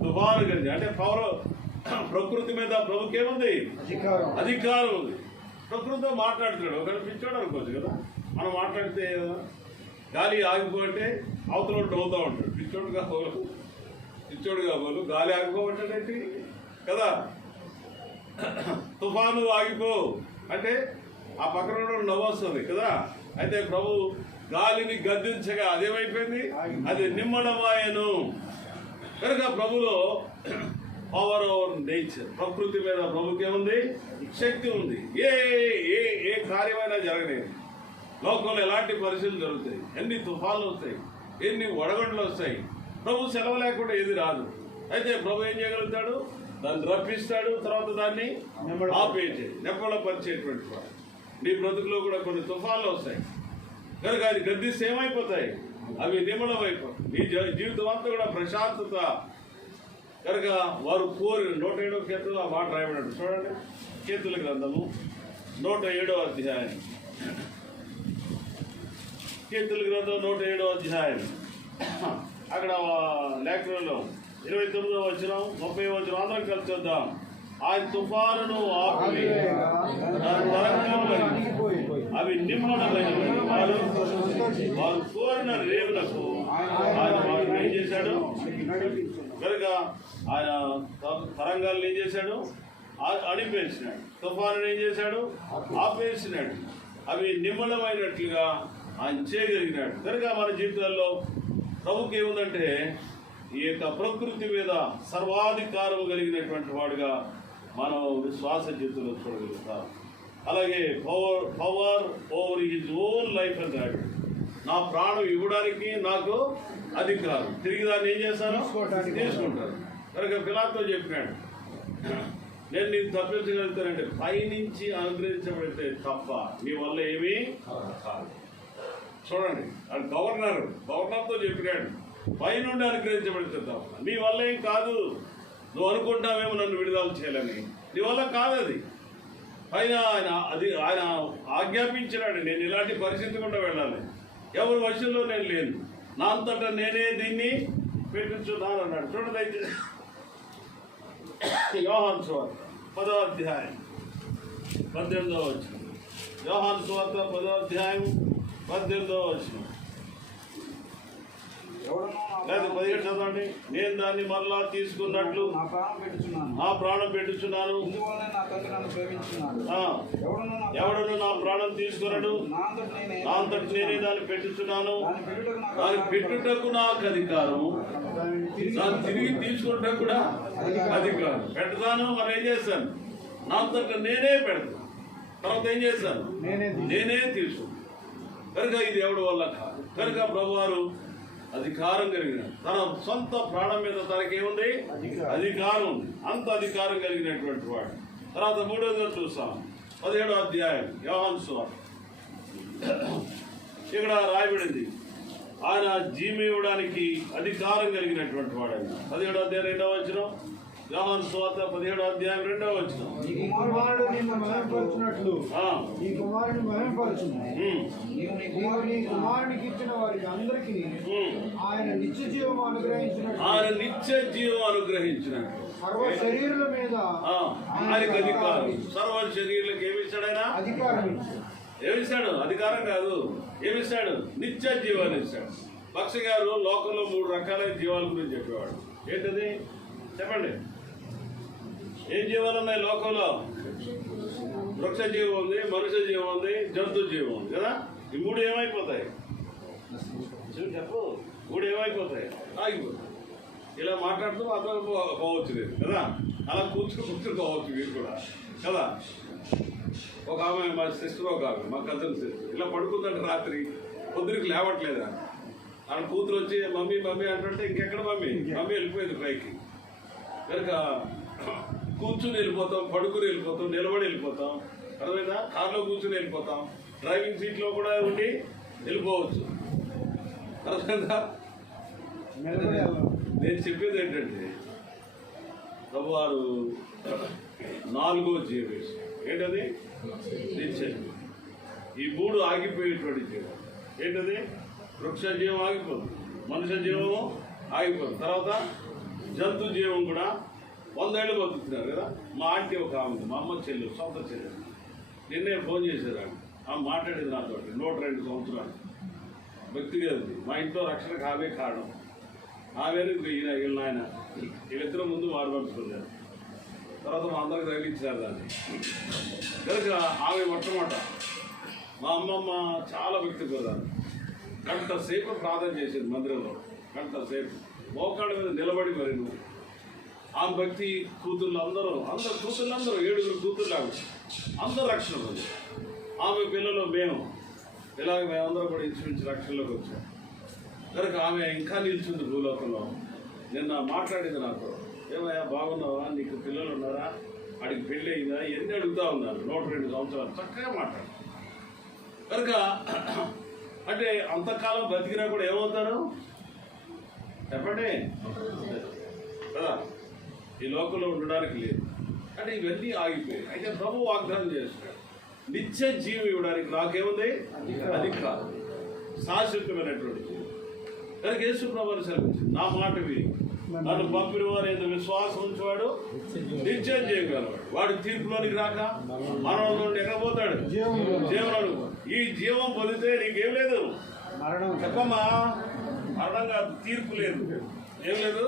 తుఫాను కలిగి అంటే పవర్, ప్రకృతి మీద ప్రభుకి ఏముంది? అధికారం ఉంది. ప్రకృతితో మాట్లాడుతున్నాడు. ఒకవేళ పిచ్చోడు అనుకోవచ్చు కదా, మనం మాట్లాడితే గాలి ఆగిపోతే అవతల అవుతూ ఉంటాడు. పిచ్చోడు కాబోలు గాలి ఆగిపోవటండి కదా. తుఫాను ఆగిపో అంటే ఆ పక్కన నవ్వు వస్తుంది కదా. అయితే ప్రభు గాలిని గద్దించగా అదేమైపోయింది, అది నిమ్మడమాయను. కనుక ప్రభులో పవర్ ఓవర్ నేచర్, ప్రకృతి మీద ప్రభుకి ఏముంది? శక్తి ఉంది. ఏ కార్యమైనా జరగలేదు. లోకంలో ఎలాంటి పరిస్థితులు జరుగుతాయి, ఎన్ని తుఫాన్లు వస్తాయి, ఎన్ని వడగండ్లు వస్తాయి, ప్రభు సెలవు లేకుండా ఏది రాదు. అయితే ప్రభు ఏం చేయగలుగుతాడు? దాన్ని రప్పిస్తాడు, తర్వాత దాన్ని ఆపేసి నెప్పలపరిచేటువంటి వాడు. నీ బ్రతుకులో కూడా కొన్ని తుఫాన్లు వస్తాయి కనుక అది గద్దిస్తే ఏమైపోతాయి? అవి నిమ్మలమైపోతాయి. నీ జీవితం అంతా కూడా ప్రశాంతత. కనుక వారు కోరి 107వ కీర్తనలో ఆ మాట రాయబడ్డాడు. చూడండి, కీర్తనల గ్రంథము 107వ అధ్యాయం. కీర్తనల గ్రంథం 107వ అధ్యాయం. అక్కడ లేఖనంలో 29వ వచనం 30వ వచనం అందరం కలిసి చూద్దాం. ఆయన తుఫానును ఆపి అవి నిమ్మడమైనవి, వారు కోరిన రేవులకు ఆయన వారిని ఏం చేశాడు? కనుక ఆయన తరంగాలను ఏం చేశాడు? అడిపేసినాడు. తుఫాను ఏం చేశాడు? ఆపేసినాడు. అవి నిమ్మడమైనట్లుగా ఆయన చేయగలిగినాడు. కనుక మన జీవితాల్లో ప్రభుకి ఏముందంటే ఈ యొక్క ప్రకృతి మీద సర్వాధికారం కలిగినటువంటి వాడుగా మనం విశ్వాస జీవితంలో చూడగలుగుతాం. అలాగే power over his own life అని రాడు. నా ప్రాణం ఇవ్వడానికి నాకు అధికారం, తిరిగి దాన్ని ఏం చేస్తాను? తీసుకుంటాను. కనుక పిలాతో చెప్పినాడు, నేను నీకు తప్పించగలుగుతానంటే పైనుంచి అనుగ్రహించబడితే తప్ప నీ వల్ల ఏమీ కాదు. చూడండి, అది గవర్నర్తో చెప్పినాడు, పైనుండి అనుగ్రహించబడితే తప్ప నీ వల్ల ఏం కాదు. నువ్వు అనుకుంటావేమో నన్ను విడుదల చేయాలని, నీ వల్ల కాదు. అది పైన ఆయన ఆజ్ఞాపించినాడు, నేను ఇలాంటి పరిస్థితి కూడా వెళ్ళాలి, ఎవరి వశంలో నేను లేను, నా అంతటా నేనే దీన్ని పెట్టించున్నాను అన్నాడు. చూడండి, అయితే యోహాను సువార్త 10వ అధ్యాయం 18వ వచనం. యోహాను సువార్త 10వ అధ్యాయం 18వ వచనం. లేదా 17 చదవండి. నేను దాన్ని మరలా తీసుకున్నట్లు నా ప్రాణం పెట్టుచున్నాను, ఎవడను నా ప్రాణం తీసుకున్నాడు, నా అంతటి నేనే దాన్ని పెట్టుచున్నాను, దాన్ని పెట్టుటకు నాకు అధికారం, దాన్ని తిరిగి తీసుకుంటా కూడా అధికారం. పెడతాను, మరి ఏం చేస్తాను? నా అంతట నేనే పెడతాను, తర్వాత ఏం చేస్తాను? నేనే తీసుకుంటాను. కనుక ఇది ఎవడి వల్ల కాదు. కనుక ప్రభువారు అధికారం కలిగిన, తన సొంత ప్రాణం మీద తనకేముంది? అధికారం ఉంది. అంత అధికారం కలిగినటువంటి వాడు. తర్వాత 3వదిగా చూస్తాం 17వ అధ్యాయం యోహాను సువార్త ఇక్కడ రాయబడింది ఆయన జీవం ఇవ్వడానికి అధికారం కలిగినటువంటి వాడని. 17వ అధ్యాయం 2వ వచనం, యోహాను సువార్త 17వ అధ్యాయం 2వ వచనం. ఈ కుమారుడు నిన్ను మహిమపరచునట్లు ఈ కుమారుని మహిమపరచును. నీవు నీ కుమారునికి ఇచ్చిన వారికి అందరికీ ఆయన నిత్య జీవం అనుగ్రహించినట్లు. ఆయన నిత్య జీవం అనుగ్రహించినట్లు సర్వ శరీరుల మీద ఆయనకు అధికారం. సర్వ శరీరులకు ఏమిస్తాడు ఆయన? అధికారం ఇచ్చాడు. ఏమిస్తాడు? అధికారం కాదు, ఏమిస్తాడు? నిత్య జీవాన్ని ఇస్తాడు. భక్త గారు లోకంలో 3 రకాలైన జీవాల గురించి చెప్పేవాడు. ఏంటది చెప్పండి? ఏం జీవాలు ఉన్నాయి లోకంలో? వృక్ష జీవం ఉంది, మనుష్య జీవం ఉంది, జంతు జీవం ఉంది కదా. ఈ 3 ఏమైపోతాయి చెప్పు? 3 ఏమైపోతాయి? ఆగిపోతాయి. ఇలా మాట్లాడుతూ అర్థం పోవచ్చు లేదు కదా, అలా కూర్చుని పోవచ్చు మీరు కూడా కదా. ఒక ఆమె మా సిస్టర్, ఒక ఆమె మా కజిన్ సిస్టర్ ఇలా పడుకుందంటే రాత్రి పొద్దురికి లేవట్లేదా. ఆమె కూతురు వచ్చి మమ్మీ మమ్మీ అంటుంటే ఇంకెక్కడ మమ్మీ మమ్మీ వెళ్ళిపోయింది పైకి. కనుక కూర్చుని వెళ్ళిపోతాం, పడుకుని వెళ్ళిపోతాం, నిలబడి వెళ్ళిపోతాం, అర్థమైందా? కార్లో కూర్చుని వెళ్ళిపోతాం, డ్రైవింగ్ సీట్లో కూడా ఉండి వెళ్ళిపోవచ్చు, అర్థమైందా? నేను చెప్పేది ఏంటంటే ప్రభువారు 4వ జీవం ఏంటది? నిత్యం. ఈ 3 ఆగిపోయేటువంటి జీవం ఏంటది? వృక్ష జీవం ఆగిపోతుంది, మనుష్య జీవము ఆగిపోతుంది, తర్వాత జంతు జీవం కూడా 100 ఏళ్ళు బతుకుతున్నారు కదా. మా ఆంటీ ఒక ఆమె, మా అమ్మ చెల్లు, సొంత చెల్లి, నిన్నే ఫోన్ చేశారు. ఆమె మాట్లాడేది నాతో 102 సంవత్సరాలు వ్యక్తిగతది. మా ఇంట్లో రక్షణకు ఆమె కారణం. ఆమెను వీళ్ళ ఆయన వీళ్ళిద్దరూ ముందు వారు పంపుకున్నారు, తర్వాత మా అందరికి తగిలించారు దాన్ని. కనుక ఆమె మొట్టమొదట మా అమ్మమ్మ చాలా వ్యక్తిగతాలు. గంట సేపు ప్రార్థన చేసేది మందిరంలో, గంట సేపు మోకాళ్ళ మీద నిలబడి. మరి నువ్వు ఆమె భక్తి కూతుళ్ళు అందరూ కూతుళ్ళందరూ 7 కూతుళ్ళు ఆమె, అందరూ రక్షణ ఉంది. ఆమె పిల్లలు మేము ఇలాగ మేమందరం కూడా ఇంచుమించు రక్షణలోకి వచ్చాం. కనుక ఆమె ఇంకా నిల్చుంది భూలోకంలో. నిన్న మాట్లాడింది నాతో, ఏమయ్యా బాగున్నావా, నీకు పిల్లలు ఉన్నారా, వాడికి పెళ్ళి అయిందా, ఎన్ని అడుగుతా ఉన్నారు. 102 సంవత్సరాలు చక్కగా మాట్లాడు. కనుక అంటే అంతకాలం బతికినా కూడా ఏమవుతారు చెప్పండి కదా, ఈ లోకంలో ఉండడానికి లేదు. అంటే ఇవన్నీ ఆగిపోయాయి. అయితే ప్రభు వాగ్దానం చేస్తున్నాడు, నిత్య జీవం ఇవ్వడానికి నాకేముంది? అధికారం, శాశ్వతమైనటువంటి జీవం. కనుక యేసు ప్రభువుని సెలవించింది, నా మాట విని నన్ను పంపిన వారు ఏదో విశ్వాసం ఉంచేవాడు నిత్యం చేయగలవాడు. వాడు తీర్పులోనికి రాక మరణం నుండి ఎక్కకపోతాడు, జీవనం. ఈ జీవం పొందితే నీకేం లేదు, చెప్పమ్మా, మరణం కాదు, తీర్పు లేదు. ఏం లేదు?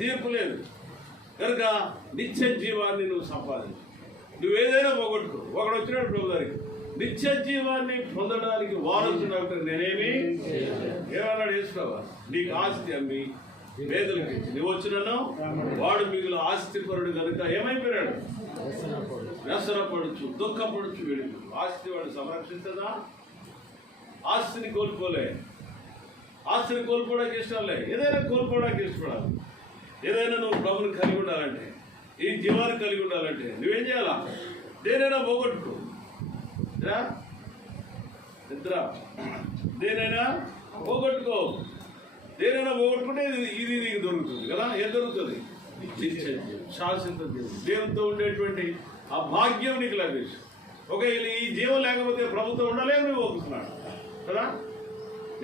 తీర్పు లేదు. కనుక నిత్య జీవాన్ని నువ్వు సంపాదించు. నువ్వేదైనా పోగొట్టుకో. ఒకడు వచ్చినాడు ప్రభు గారికి, నిత్య జీవాన్ని పొందడానికి వారసుడు నేనేమి ఏమన్నాడు యేసుప్రభు? నీకు ఆస్తి అమ్మి పేదలకు ఇచ్చి నువ్వు వచ్చినాను. వాడు మిగిలిన ఆస్తిపరుడు కనుక ఏమైపోయాడు? వ్యసనపడుచు, దుఃఖపడుచు వెళ్ళి. ఆస్తి వాడు సంరక్షిస్తుందా? ఆస్తిని కోల్పోలే. ఆస్తిని కోల్పోవడానికి ఇష్టం లే, ఏదైనా కోల్పోవడానికి ఇష్టపడాలి. ఏదైనా నువ్వు ప్రభుని కలిగి ఉండాలంటే, ఈ జీవాన్ని కలిగి ఉండాలంటే నువ్వేం చేయాలా? దేనైనా పోగొట్టుకో. నిద్ర దేనైనా పోగొట్టుకో. దేనైనా పోగొట్టుకుంటే ఇది నీకు దొరుకుతుంది కదా. ఏం దొరుకుతుంది? శాశ్వత జీవం, దేవునితో ఉండేటువంటి ఆ భాగ్యం నీకు లభిస్తుంది. ఒకవేళ ఈ జీవం లేకపోతే ప్రభుత్వం ఉండలేము నువ్వు ఒప్పుకున్నాడు కదా.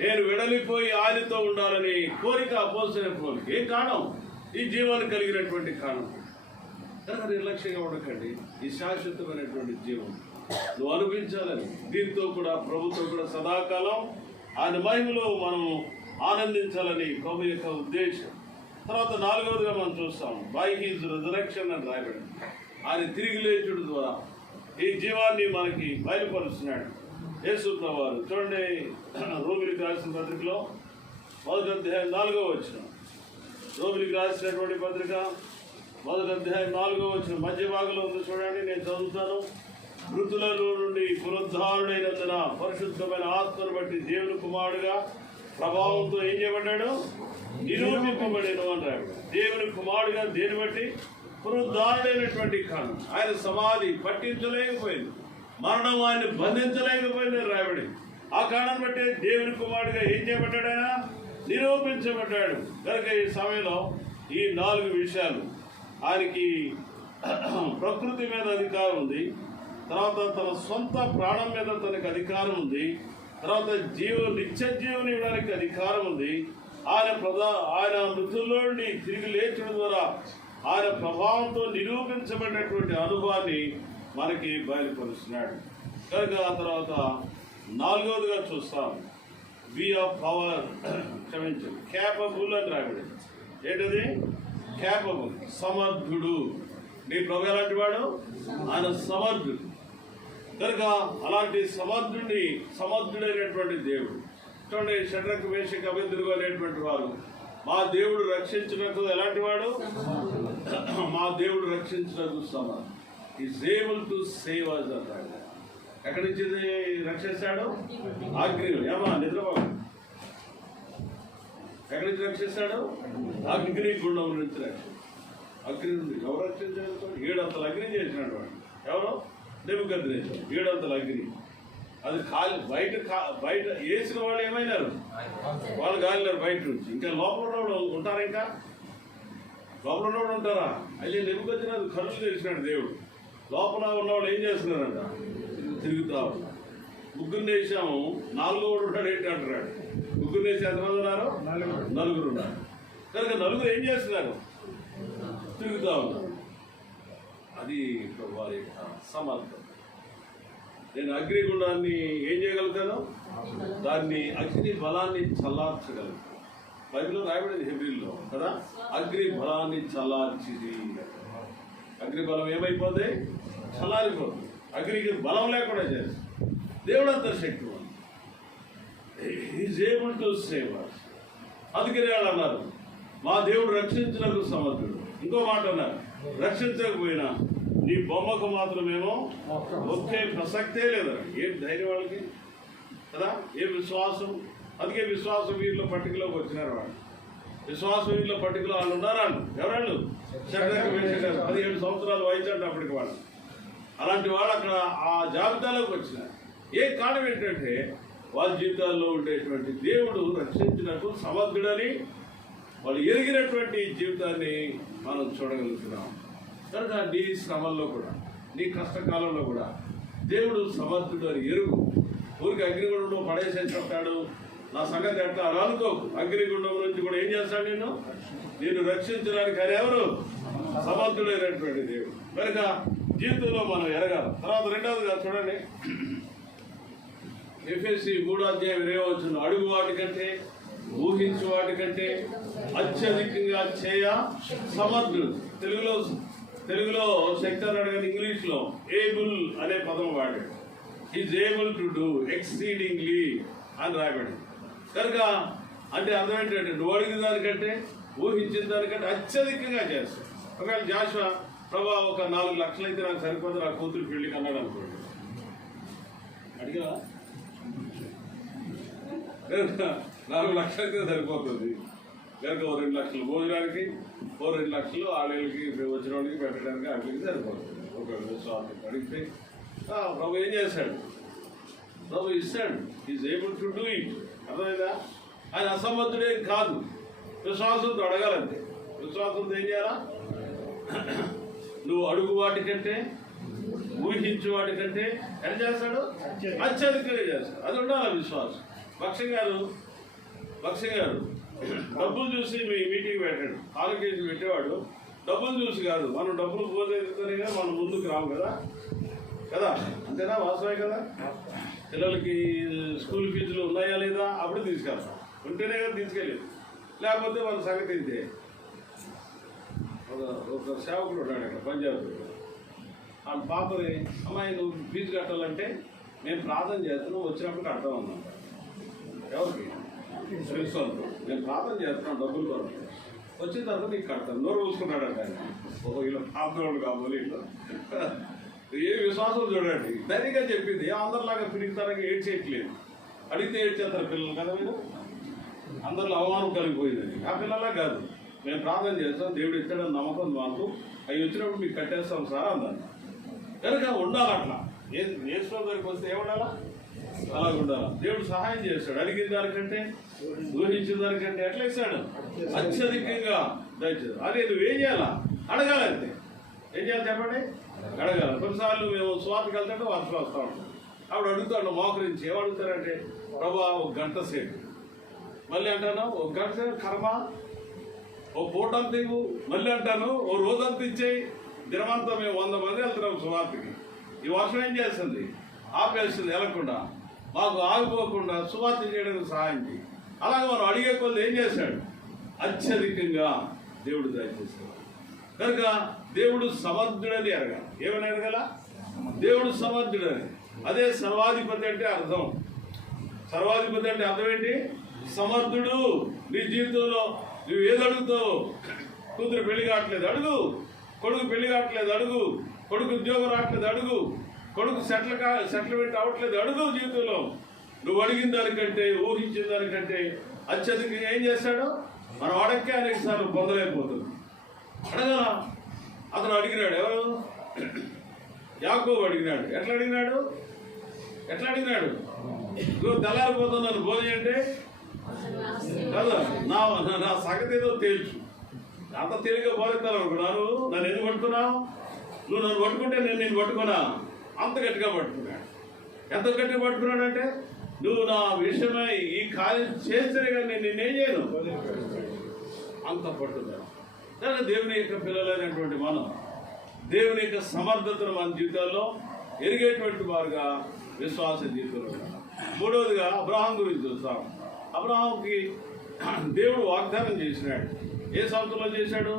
నేను వెడలిపోయి ఆయనతో ఉండాలని కోరిక అపోసిన కోరిక. ఏం కారణం? ఈ జీవాన్ని కలిగినటువంటి కారణం. కనుక నిర్లక్ష్యంగా ఉండకండి. ఈ శాశ్వతమైనటువంటి జీవం నువ్వు అనుభవించాలని, దీంతో కూడా ప్రభుత్వం కూడా సదాకాలం ఆయన మహిమలో మనం ఆనందించాలని ప్రభు యొక్క ఉద్దేశం. తర్వాత 4వదిగా మనం చూస్తాం, బై హిజ్ రిజరెక్షన్ అని రాయబడింది. ఆయన తిరిగి లేచుడు ద్వారా ఈ జీవాన్ని మనకి బయలుపరుస్తున్నాడు యేసు ప్రభువారు. చూడండి, రోమిలికి రాసిన పత్రికలో 1వ అధ్యాయం 4వ వచనం. రోమిలికి రాసినటువంటి పత్రిక 1వ అధ్యాయం 4వ వచనం మధ్య భాగంలో ఉంది చూడండి, నేను చదువుతాను. మృతులలో నుండి పునరుద్ధారుడైనందున పరిశుద్ధమైన ఆత్మను బట్టి దేవుని కుమారుడుగా ప్రభావంతో ఏం చేయబడ్డాడు? నిరూపింపబడేను అని రాయబడి. దేవుని కుమారుడుగా దేని బట్టి? పునరుద్ధారుడైనటువంటి కారణం. ఆయన సమాధి పట్టించలేకపోయింది, మరణం ఆయన బంధించలేకపోయింది అని రాయబడి. ఆ కారణాన్ని బట్టి దేవుని కుమారుడిగా ఏం చేయబడ్డాడు? ఆయన నిరూపించబడ్డాడు. కనుక ఈ సమయంలో ఈ 4 విషయాలు, ఆయనకి ప్రకృతి మీద అధికారం ఉంది, తర్వాత తన సొంత ప్రాణం మీద తనకు అధికారం ఉంది, తర్వాత నిత్య జీవనం ఇవ్వడానికి అధికారం ఉంది, ఆయన మృతుల్లోని తిరిగి లేచడం ద్వారా ఆయన ప్రభావంతో నిరూపించబడినటువంటి అనుభవాన్ని మనకి బయలుపరుస్తున్నాడు. కనుక ఆ తర్వాత 4వదిగా చూస్తాం, బి ఆఫ్ పవర్, క్షమించండి, క్యాపబుల్ అని రాబడి. ఏంటది? క్యాపబుల్, సమర్థుడు. నీ ప్రభు ఎలాంటి వాడు? ఆయన సమర్థుడు. కనుక అలాంటి సమర్థుడైనటువంటి దేవుడు. చూడండి, షడ్రక్ మేషక్ అబేద్నెగో అనేటువంటి వారు, మా దేవుడు రక్షించినట్టు ఎలాంటి వాడు? మా దేవుడు రక్షించినట్టు సమర్థుడు. Is able to save us అంటాడు. ఎక్కడి నుంచి రక్షిస్తాడు? అగ్ని. ఏమా నిద్రపోక ఎక్కడి నుంచి రక్షిస్తాడు? అగ్ని గుండం నుంచి రక్షిస్తాడు. అగ్ని నుండి ఎవరు రక్షించాడు? 7 అంతల అగ్ని చేసినాడు వాడు. ఎవరు? నెబుకద్నెజరు. 7 అంతల అగ్ని. అది బయట వేసిన వాళ్ళు ఏమైనారు? వాళ్ళు కాలినారు బయట నుంచి. ఇంకా లోపల ఉంటారా? ఇంకా లోపల ఉన్నవాడు ఉంటారా? అయితే నెబుకద్నెజరు కళ్ళు తెరిచినాడు దేవుడు. లోపల ఉన్నవాళ్ళు ఏం చేస్తున్నారంట? తిరుగుతా ఉన్నారు. 3 వేసాము, 4వ ఉంటాడు ఏంటి అంటున్నాడు. 3 వేసి ఎంతమంది ఉన్నారు? 4 ఉన్నారు. కనుక 4 ఏం చేస్తున్నారు? తిరుగుతా ఉన్నారు. అది వారి సమర్థం. నేను అగ్నిగుండాన్ని ఏం చేయగలుగుతాను? దాన్ని అగ్ని బలాన్ని చల్లార్చగలుగుతాను. బైబిల్లో రాయబడింది హెబ్రీల్లో కదా, అగ్ని బలాన్ని చల్లార్చిది. అగ్ని బలం ఏమైపోతుంది? చల్లారిపోతుంది. అగ్నికి బలం లేకుండా చేస్తుంది. దేవుడు అంత శక్తివంతుడు. Is able to save us. అందుకని వాళ్ళు అన్నారు, మా దేవుడు రక్షించినందుకు సమర్థుడు. ఇంకో మాట అన్నారు, రక్షించకపోయినా నీ బొమ్మకు మాత్రమేమో ఒకే ప్రసక్తే లేదు. ఏం ధైర్యం వాళ్ళకి కదా, ఏం విశ్వాసం. అందుకే విశ్వాస వీరిలో పట్టికలోకి వచ్చినారు వాళ్ళు. విశ్వాస వీరిలో పట్టికలో వాళ్ళు ఉన్నారా? ఎవరాళ్ళు? 17 సంవత్సరాలు వయసు అంటే అప్పటికి వాళ్ళు. అలాంటి వాళ్ళు అక్కడ ఆ జాబితాలోకి వచ్చినారు. ఏ కారణం ఏంటంటే వాళ్ళ జీవితాల్లో ఉండేటువంటి దేవుడు రక్షించినట్టు సమర్థుడని వాళ్ళు ఎరిగినటువంటి జీవితాన్ని మనం చూడగలుగుతున్నాం. కనుక నీ శ్రమల్లో కూడా, నీ కష్టకాలంలో కూడా దేవుడు సమర్థుడు అని ఎరుగు. ఊరికి అగ్నిగుండంలో పడేసేసి చెప్తాడు, నా సంగతి ఎట్లా అని అనుకోకు. అగ్నిగుండం నుంచి కూడా ఏం చేస్తాడు? నిన్ను రక్షించడానికి ఆయన ఎవరు? సమర్థుడైనటువంటి దేవుడు. కనుక జీవితంలో మనం ఎరగాలి. తర్వాత 2వదిగా చూడండి, ఎఫెసీ 3:20 అడుగు వాటికంటే, ఊహించు వాటికంటే అత్యధికంగా చేయ సమర్థుడు. తెలుగులో శక్తి అన్నాడు కానీ ఇంగ్లీష్లో ఏబుల్ అనే పదం వాడాడు. Is able to do exceedingly అని రాయబడి. కనుక అంటే అర్థం ఏంటంటే నువ్వు అడిగిన దానికంటే, ఊహించిన దానికంటే అత్యధికంగా చేస్తాడు. ఒకవేళ జాషువా, ప్రభా ఒక 4 లక్షలు అయితే నాకు సరిపోతే నా కూతురు పెళ్లికి అన్నాడు అనుకోండి, అడిగా 4 లక్షలు అయితే సరిపోతుంది. కనుక 2 లక్షలు భోజనానికి, 2 లక్షలు ఆడేళ్ళకి వచ్చిన వాళ్ళకి పెట్టడానికి అడిగి సరిపోతుంది. ఒక విశ్వాసం అడిగితే ప్రభు ఏం చేశాడు? ప్రభు ఇస్తాడు. Is able to do it. అర్థమైందా? ఆయన అసమర్థుడే కాదు. విశ్వాసంతో అడగాలంటే. విశ్వాసంతో ఏం చేయాలా? నువ్వు అడుగు వాటికంటే, ఊహించు వాటికంటే ఏం చేస్తాడు? అత్యధికంగా చేస్తాడు. అది ఉండాలి విశ్వాసం. భక్ష్యం గారు డబ్బులు చూసి మీ మీటింగ్ పెట్టాడు. కాలేజీ పెట్టేవాడు డబ్బులు చూసి కాదు. మనం డబ్బులు పోతేనే కదా మనం ముందుకు రాము కదా. అంతేనా? వాస్తవే కదా. పిల్లలకి స్కూల్ ఫీజులు ఉన్నాయా లేదా అప్పుడు తీసుకెళ్తాం. ఉంటేనే కదా తీసుకెళ్ళేది. లేకపోతే మన సంగతి ఇంతే. ఒక సేవకుడు ఉన్నాడు అక్కడ పంజాబ్. వాళ్ళ పాపని, అమ్మాయి నువ్వు ఫీజు కట్టాలంటే మేము ప్రార్థన చేస్తున్నాం, వచ్చినప్పుడు కడతాం అన్నాం. ఎవరికి? ప్రిన్సిపల్తో. నేను ప్రార్థన చేస్తున్నాను డబ్బులు కొరకు, వచ్చిన తర్వాత నీకు కడతాను. నోరు చూసుకున్నాడంట ఆయన. ఇలా ప్రార్థనలు కాబోలు ఇట్లా ఏ విశ్వాసం చూడండి. ధైర్యంగా చెప్పింది. అందరిలాగా పిరిగితనంగా ఏడ్చేయట్లేదు. అడిగితే ఏడ్చేస్తారు పిల్లలు కదా. మీరు అందరిలో అవమానం కలిగిపోయిందని. ఆ పిల్లలా కాదు, మేము ప్రార్థన చేస్తాం, దేవుడు ఇచ్చాడని నమ్మకం మాకు, అవి వచ్చినప్పుడు మీకు కట్టేస్తాం సార్ అన్నాను. కనుక ఉండాలి అట్లా. ఏ స్టోర్ దగ్గరికి వస్తే ఏముండాలా? అలాగుండా దేవుడు సహాయం చేస్తాడు. అడిగిన దానికంటే ఊహించిన దానికంటే ఎట్లా ఇస్తాడు? అత్యధికంగా దయచేసి. అదే నువ్వేం చేయాలా? అడగాలంతే. ఏం చేయాలి చెప్పండి? అడగాలి. కొన్నిసార్లు మేము స్వాతికి వెళ్తుంటే వర్షం వస్తూ ఉంటాం. అప్పుడు అడుగుతాడు మోకరించి. ఏమడుగుతారంటే, ప్రభా ఒక గంట సేపు, మళ్ళీ అంటాను ఒక గంట సేపు కర్మ, ఓ పూట అంత ఇవ్వు, మళ్ళీ అంటాను ఓ రోజంతా ఇచ్చేయి. దినమంతా మేము 100 మంది వెళ్తున్నాం సువార్తకి. ఈ వర్షం ఏం చేస్తుంది? ఆపేస్తుంది వెళ్ళకుండా, మాకు ఆగిపోకుండా సువార్త చేయడానికి సహాయం చేయి. అలాగే మనం అడిగే కొద్ది ఏం చేశాడు? అత్యధికంగా దేవుడు దయచేస్తాడు. కనుక దేవుడు సమర్థుడని ఎరగాలి. ఏమని ఎరగాల? దేవుడు సమర్థుడని. అదే సర్వాధిపతి అంటే అర్థం. సర్వాధిపతి అంటే అర్థం ఏంటి? సమర్థుడు. నీ జీవితంలో నువ్వు ఏది అడుగుతావు? కూతురు పెళ్లి కావట్లేదు అడుగు, కొడుకు పెళ్లి కావట్లేదు అడుగు, కొడుకు ఉద్యోగం రావట్లేదు అడుగు, కొడుకు సెటిల్మెంట్ అవ్వట్లేదు అడుగు. జీవితంలో నువ్వు అడిగిన దానికంటే ఊహించిన దానికంటే అత్యధికంగా ఏం చేస్తాడు? మనం అడగకే అనేక సార్లు పొందలేకపోతుంది. అడగల. అతను అడిగినాడు. ఎవరు? యాకోబు అడిగినాడు. ఎట్లా అడిగినాడు? నువ్వు తెల్లారిపోతావు నన్ను భోజనం అంటే కదా, నా సంగతి ఏదో తేల్చు. అంత తేలిగా బోధిస్తాను అనుకున్నాను. నన్ను ఎందుకు పట్టుకున్నావు? నువ్వు నన్ను పట్టుకుంటే నేను నిన్ను పట్టుకున్నా. అంత గట్టిగా పట్టుకున్నాడు. ఎంత గట్టిగా పట్టుకున్నాడంటే, నువ్వు నా విషయమై ఈ కార్యం చేస్తేనే కానీ నేను నిన్నేం చేయను. అంత పట్టుకున్నాడు. కానీ దేవుని యొక్క పిల్లలైనటువంటి మనం దేవుని యొక్క సమర్థతను మన జీవితాల్లో ఎరిగేటువంటి వారుగా విశ్వాస జీవితంలో. మూడవదిగా అబ్రహాం గురించి చూస్తాం. అబ్రహాంకి దేవుడు వాగ్దానం చేసినాడు. ఏ సంవత్సరంలో చేశాడు?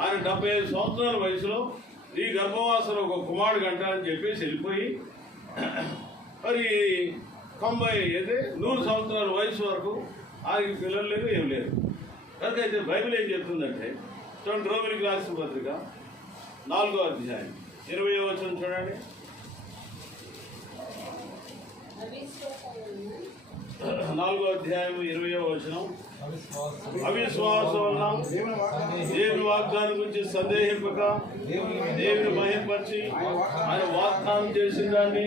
ఆయన 75 సంవత్సరాల వయసులో ఈ గర్భవాసన ఒక కుమారుడు గంట అని చెప్పేసి వెళ్ళిపోయి మరి 100 సంవత్సరాల వయసు వరకు ఆయనకి పిల్లలు లేరు, ఏం లేరు. కనుక అయితే బైబిల్ ఏం చెప్తుందంటే, చూడండి, రోమిలికి రాసిన పత్రిక 4వ అధ్యాయం 20వ వచనం చూడండి. 4వ అధ్యాయం 20వ వచనం. అవిశ్వాసం వలన దేవుని వాగ్దానం గురించి సందేహింపక దేవుని మహిమపరిచి ఆయన వాగ్దానం చేసిన దాన్ని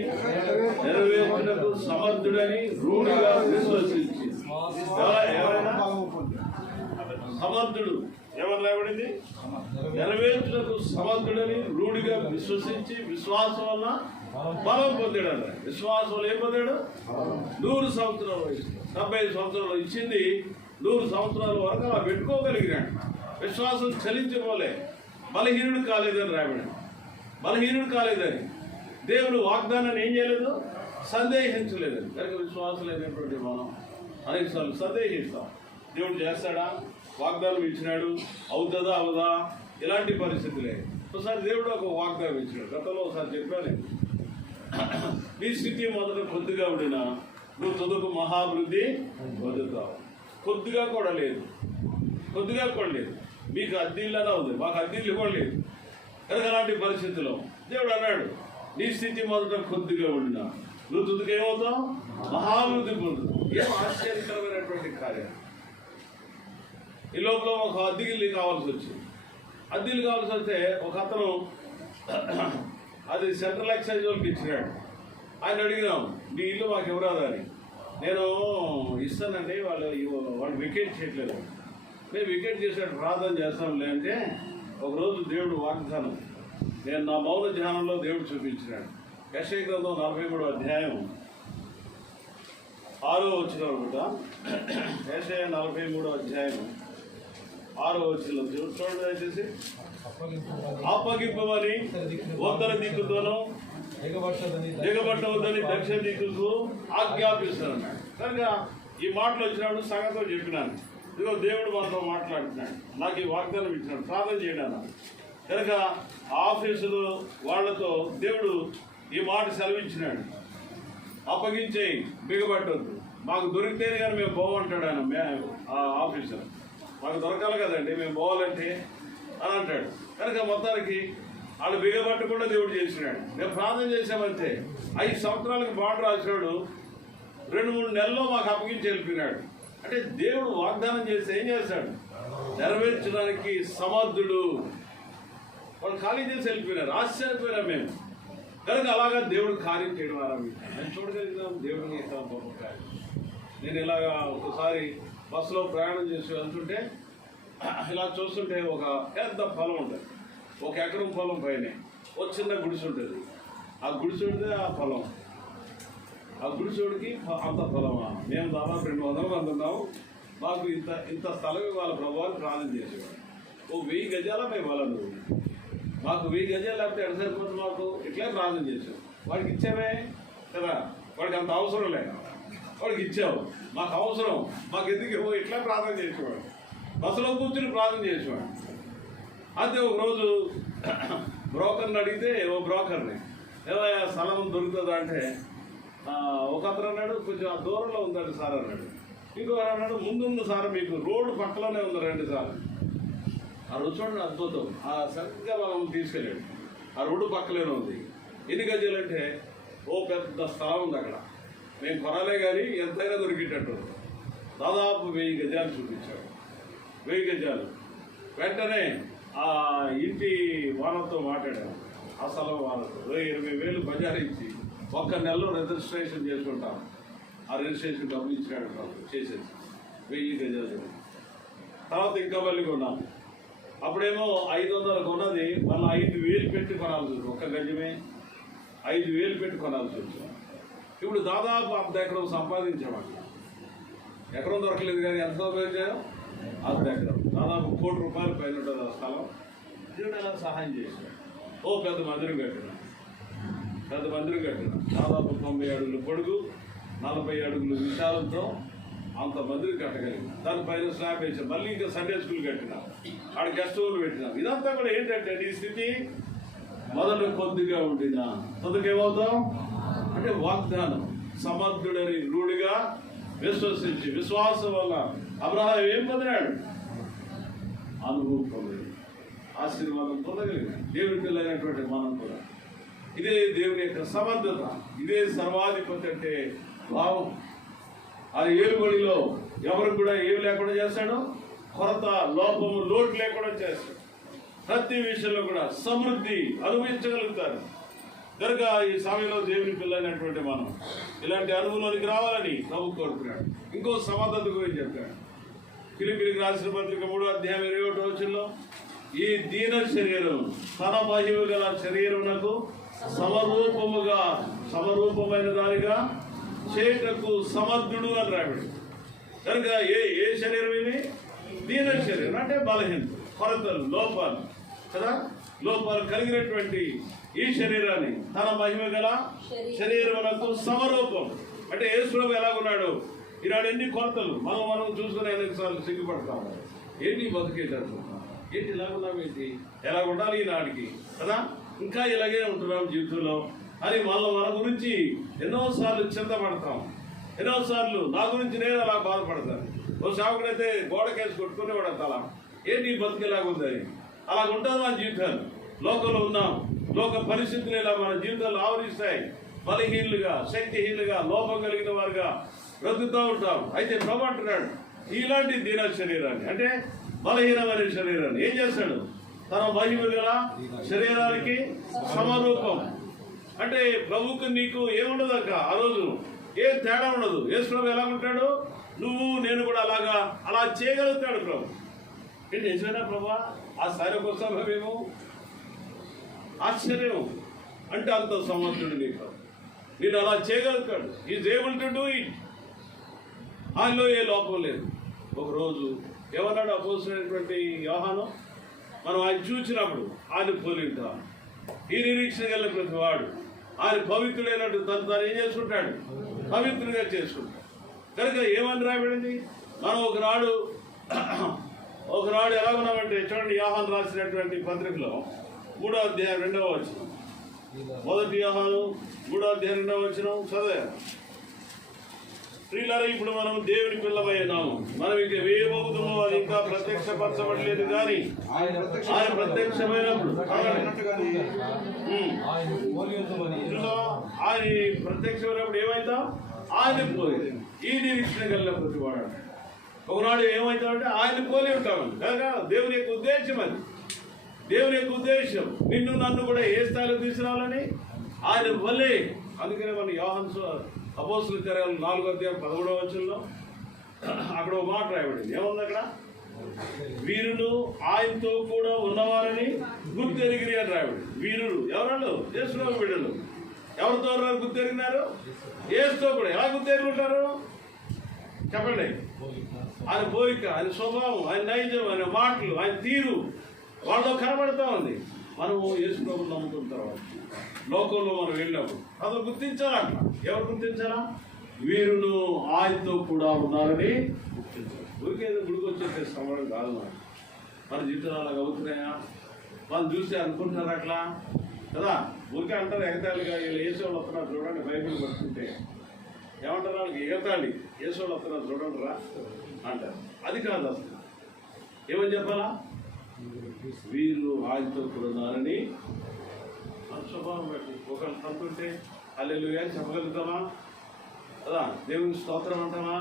నెరవేర్చుటకు సమర్థుడని రూఢిగా విశ్వసించి. ఎవరైనా సమర్థుడు ఎవరు లేబడింది? నెరవేర్చుటకు సమర్థుడని రూఢిగా విశ్వసించి విశ్వాసం వలన బలం పొందాడు. విశ్వాసం ఏం పొందాడు? 100 సంవత్సరాల వయసు, 75 సంవత్సరాలు ఇచ్చింది 100 సంవత్సరాల వరకు అలా పెట్టుకోగలిగినాడు. విశ్వాసం చలించిపోలే, బలహీనుడు కాలేదని రాబడి. బలహీనుడు కాలేదని, దేవుడు వాగ్దానాన్ని ఏం చేయలేదు? సందేహించలేదని. కనుక విశ్వాసం లేనటువంటి మనం అనేకసార్లు సందేహిస్తాం. దేవుడు చేస్తాడా? వాగ్దానం ఇచ్చినాడు, అవుతుందా అవదా? ఇలాంటి పరిస్థితులే. ఒకసారి దేవుడు ఒక వాగ్దానం ఇచ్చినాడు. గతంలో ఒకసారి చెప్పాను, నీ స్థితి మొదట కొద్దిగా ఉండినా నువ్వు తుదకు మహాభివృద్ధి పొందుతావు. కొద్దిగా కూడా లేదు. మీకు అద్దీళ్ళనా ఉంది, మాకు అద్దీళ్ళు కూడా లేదు. కనుక అలాంటి పరిస్థితుల్లో దేవుడు అన్నాడు, నీ స్థితి మొదట కొద్దిగా ఉండినా నువ్వు తుదకు ఏమవుతావు? మహాభివృద్ధి పొందుతావు. ఏం ఆశ్చర్యకరమైనటువంటి కార్యం. ఈ లోపల ఒక అద్దెలు కావాల్సి వచ్చింది. అద్దెలు కావాల్సి వస్తే ఒక అతను అది సెంట్రల్ ఎక్సైజ్ వాళ్ళకి ఇచ్చినాడు. ఆయన అడిగినాం, మీ ఇల్లు మాకు ఎవరాదా అని. నేను ఇస్తానండి, వాళ్ళు వికెట్ చేయట్లేదు. మేము వికెట్ చేసాడు ప్రార్థన చేస్తాంలే అంటే, ఒకరోజు దేవుడు వాగ్దానం నేను నా మౌన ధ్యానంలో దేవుడు చూపించినాడు. యెషయా గ్రంథం 43వ అధ్యాయం 6వ వచనం అనుకుంటా. యెషయా 43వ అధ్యాయం 6వ వచనం చూడండి దయచేసి. అప్పగింపమని ఉత్తర దిక్కుతోనూ దిగబట్టవద్దని దక్షిణ దిక్కుకు ఆజ్ఞాపిస్తున్నాడు. కనుక ఈ మాటలు వచ్చినప్పుడు సంగతితో చెప్పినాను, ఇదిగో దేవుడు మనతో మాట్లాడుతున్నాడు, నాకు ఈ వాగ్దానం ఇచ్చినాడు, ప్రార్థన చేయడానికి. కనుక ఆఫీసులో వాళ్లతో దేవుడు ఈ మాట సెలవించినాడు, అప్పగించేయి, బిగబట్టొద్దు, మాకు దొరికితేనే కానీ మేము పోవంటాడు ఆయన. ఆఫీసర్ మాకు దొరకాలి కదండి, మేము పోవాలంటే అని అంటాడు. కనుక మొత్తానికి వాళ్ళు బిగబట్టకుండా దేవుడు చేసినాడు. మేము ప్రార్థన చేసామంటే 5 సంవత్సరాలకు బాట రాసినాడు, 2-3 నెలల్లో మాకు అప్పగించి వెళ్ళిపోయినాడు. అంటే దేవుడు వాగ్దానం చేస్తే ఏం చేస్తాడు? నెరవేర్చడానికి సమర్థుడు. వాళ్ళు ఖాళీ చేసి వెళ్ళిపోయినారు. ఆశ్చర్యపోయినా మేము. కనుక అలాగా దేవుడు కార్యం చేయడం ఆరంభించాను. నేను చూడగలిగినాం దేవుడిని గొప్ప కార్యం. నేను ఇలాగా ఒకసారి బస్సులో ప్రయాణం చేసి వెళ్తుంటే ఇలా చూస్తుంటే ఒక పెద్ద పొలం ఉంటుంది, 1 ఎకరం పొలం పైనే ఒక చిన్న గుడిసె ఉంటుంది. ఆ గుడిసె ఉంటే ఆ పొలం, ఆ గుడిసోడికి అంత పొలమా? మేము దాదాపు 200 మంది ఉన్నాము. మాకు ఇంత స్థలం వాళ్ళ ప్రభావాన్ని ప్రార్థన చేసేవాడు. 1000 గజాల మేము వాళ్ళను, మాకు 1000 గజాలు లేకపోతే ఎక్కడ సరిపోతుంది మాకు, ఇట్లే ప్రార్థన చేసాం. వాడికి ఇచ్చామే కదా, వాడికి అంత అవసరం లేదు, వాడికి ఇచ్చావు, మాకు అవసరం, మాకు ఎందుకు ఇట్లా ప్రార్థన చేసేవాడు. బస్సులో కూర్చుని ప్రార్థన చేసేవాడు. అయితే ఒకరోజు బ్రోకర్ని అడిగితే, ఓ బ్రోకర్ని, ఏమయ్యా స్థలం దొరుకుతుందా అంటే, ఒక అతను అన్నాడు కొంచెం దూరంలో ఉందండి సార్ అన్నాడు. ఇంకొకరు అన్నాడు ముందుంది సార్, మీకు రోడ్డు పక్కలోనే ఉంది రండి సార్. ఆ రోజు చూడండి అద్భుతం, ఆ సరిగ్గా మనం తీసుకెళ్ళాడు. ఆ రోడ్డు పక్కలోనే ఉంది. ఎన్ని గజాలు అంటే ఓ పెద్ద స్థలం ఉంది అక్కడ. మేము కొనాలే కానీ ఎంతైనా దొరికేటట్టు దాదాపు 1000 గజాలు చూపించాడు. 1000 గజాలు. వెంటనే ఆ ఇంటి వానతో మాట్లాడాను. ఆ స్థలం వానతో 20,000 బజారు ఇచ్చి 1 నెలలో రిజిస్ట్రేషన్ చేసుకుంటాం. ఆ రిజిస్ట్రేషన్ డబ్బులు ఇచ్చినాడు చేసేసి 1000 గజాలు. తర్వాత ఇంకా మళ్ళీ కొన్నాం. అప్పుడేమో 500 కొన్నది మళ్ళీ 5,000 పెట్టి కొనాల్సి వచ్చింది. 1 గజమే 5,000 పెట్టి కొనాల్సి వచ్చింది. ఇప్పుడు దాదాపు 1/2 ఎకరం సంపాదించామంట. ఎకరం దొరకలేదు కానీ ఎంత సంపాదించాము? 1/2 ఎకరం. దాదాపు ₹1 కోటి పైన ఉంటుంది ఆ స్థలం. దేవుడు ఎలా సహాయం చేశాడు. ఓ పెద్ద మందిరం కట్టిన, దాదాపు 90 అడుగులు పొడుగు, 40 అడుగులు విశాలంతో అంత మందిరం కట్టగలిగిన. దానిపైన స్లాబ్ వేసాం. మళ్ళీ ఇంకా సండే స్కూల్ కట్టినాం, ఆడ గెస్ట్ హౌస్లు పెట్టినాం. ఇదంతా కూడా ఏంటంటే నీ స్థితి మొదలు కొద్దిగా ఉండినా తొందరకేమవుతాం అంటే వాగ్దానం సమర్థుడని రూఢిగా విశ్వసించి విశ్వాసం వల్ల అబ్రహాం ఏం పొందినాడు? అనుభవం పొందాడు, ఆశీర్వాదం పొందగలిగినాడు. దేవుడి పిల్లైనటువంటి మనం కూడా ఇదే దేవుని యొక్క సమర్థత, ఇదే సర్వాధిపతి అంటే భావం. ఆ ఏలుబడిలో ఎవరు కూడా ఏమి లేకుండా చేస్తాడు, కొరత లోపము లోటు లేకుండా చేస్తాడు. ప్రతి విషయంలో కూడా సమృద్ధి అనుభవించగలుగుతారు. కనుక ఈ సమయంలో దేవుని పిల్లైనటువంటి మనం ఇలాంటి అనుభవంలోనికి రావాలని ప్రభు కోరుకున్నాడు. ఇంకో సమర్థత గురించి చెప్పాడు. ఫిలిప్పీయులకు రాసిన పత్రిక 3వ అధ్యాయం 21వ వచనంలో ఈ దీన శరీరం తన మహిమ గల శరీరమునకు సమరూపమైన దానిగా చేయుటకు సమర్థుడు అని రాబడి. కనుక ఏ శరీరం ఇది? దీన శరీరం అంటే బలహీనత, కొరతలు, లోపాలు కదా, లోపాలు కలిగినటువంటి ఈ శరీరాన్ని తన మహిమ గల శరీరమునకు సమరూపం అంటే యేసుప్రభు ఎలాగున్నాడు. ఈనాడు ఎన్ని కొరతలు మనం చూసుకుని ఎన్నిసార్లు సిగ్గుపడతాము. ఏంటి బతికేటట్టు, ఏంటి ఇలాగున్నాం, ఏంటి ఎలా ఉండాలి ఈనాటికి కదా, ఇంకా ఇలాగే ఉంటున్నాం జీవితంలో అని మన గురించి ఎన్నోసార్లు చింతపడతాం. ఎన్నోసార్లు నా గురించి నేను అలా బాధపడతాను. ఓ సాగుడైతే గోడకేసి కొట్టుకునేవాడు తల, ఏంటి బతికేలాగుందని. అలా ఉంటుంది మన జీవితాలు. లోకంలో ఉన్నాం, లోక పరిస్థితులు ఇలా మన జీవితాలు ఆవరిస్తాయి. బలహీనులుగా, శక్తిహీనులుగా, లోపం కలిగిన వారుగా బ్రతుకుతూ ఉంటాం. అయితే ప్రభు అంటున్నాడు ఇలాంటి దీన శరీరాన్ని అంటే బలహీనమైన శరీరాన్ని ఏం చేస్తాడు? తన మహిమ గల శరీరానికి సమరూపం అంటే ప్రభుకు నీకు ఏముండదు అక్క, ఆ రోజు ఏం తేడా ఉండదు. యేసు ప్రభు ఎలా ఉంటాడు, నువ్వు నేను కూడా అలా చేయగలుగుతాడు ప్రభు. ఏంటి నిజమేనా ప్రభా? ఆ స్థాయిలోకి వస్తామా మేము? ఆశ్చర్యం. అంటే అంత సమర్థుడు నీకు, నేను అలా చేయగలుగుతాడు. Is able to do it. ఆయనలో ఏ లోపం లేదు. ఒకరోజు ఎవరన్నాడు అపోస్తులైనటువంటి యోహాను, మనం ఆయన చూసినప్పుడు ఆయన పోలి ఉంటాం. ఈ నిరీక్షణ గల ప్రతి వాడు ఆయన పవిత్రుడైనట్టు తను ఏం చేసుకుంటాడు, పవిత్రుడిగా చేసుకుంటాడు. కనుక ఏమని రాబడింది, మనం ఒకనాడు ఎలా ఉన్నామంటే చూడండి, యోహాను రాసినటువంటి పత్రికలో 3వ అధ్యాయం 2వ వచనం, 1 యోహాను 3వ అధ్యాయం 2వ వచనం చదివా. ప్రియులారా, ఇప్పుడు మనం దేవుని పిల్లమై ఉన్నాము. మనం ఇక వేయబోతున్నాము, అది ఇంకా ప్రత్యక్షపరచబడలేదు కానీ ఆయన ప్రత్యక్షమైనప్పుడు ఆయన ప్రత్యక్షమైనప్పుడు ఏమైతాం? ఆయన పోలి ఈ నిరీక్షణ కలిగిన ప్రతివాడు ఒకనాడు ఏమవుతామంటే ఆయన పోలి ఉంటామని. కనుక దేవుని యొక్క ఉద్దేశం అది. దేవుని యొక్క ఉద్దేశం నిన్ను నన్ను కూడా ఏ స్థాయిలో తీసుకురావాలని, ఆయన వల్లే. అందుకనే మన యోహాను అపోస్తుల కార్యాలు 4:13 అక్కడ ఒక మాట రాయబడింది. ఏముంది అక్కడ? వీరులు ఆయనతో కూడా ఉన్నవారని గుర్తెరిగిరి అని రాయబడింది. వీరులు ఎవరు? యేసులోని బిడ్డలు. ఎవరితో గుర్తెరిగినారు? యేసుతో కూడా. ఎలా గుర్తెరుగుంటారు చెప్పండి? ఆయన పోలిక, ఆయన స్వభావం, ఆయన నైజం, ఆయన మాటలు, ఆయన తీరు వాళ్ళతో కనబడతా ఉంది. మనము యేసు ప్రభువుని నమ్ముకున్న తర్వాత లోకంలో మనం వెళ్ళినప్పుడు అతను గుర్తించాలి. అట్లా ఎవరు గుర్తించాలా? వీరులు ఆయనతో కూడా ఉన్నారని గుర్తించాలి. ఊరికేదో గుడికి వచ్చేసే సమయం కాదు. మన జీవితాలు అలాగ అవుతున్నాయా? మనం చూస్తే అనుకుంటున్నారు అట్లా కదా. ఊరికే అంటారు ఎగతాళిగా, వీళ్ళు ఏసేవాళ్ళు వస్తున్నారు చూడండి, బైబిల్ పట్టుకుంటే ఏమంటారు వాళ్ళకి? ఎగతాళి, ఏసేవాళ్ళు వస్తున్నారు చూడండి రా అంటారు. అది కాదు అసలు. ఏమని చెప్పాలా? వీళ్ళు ఆయనతో కూడా ఉన్నారని మన స్వభావం బట్టి. ఒకళ్ళు తప్పుంటే హల్లెలూయా చెప్పగలుగుతామా కదా? దేవుని స్తోత్రం అంటామా?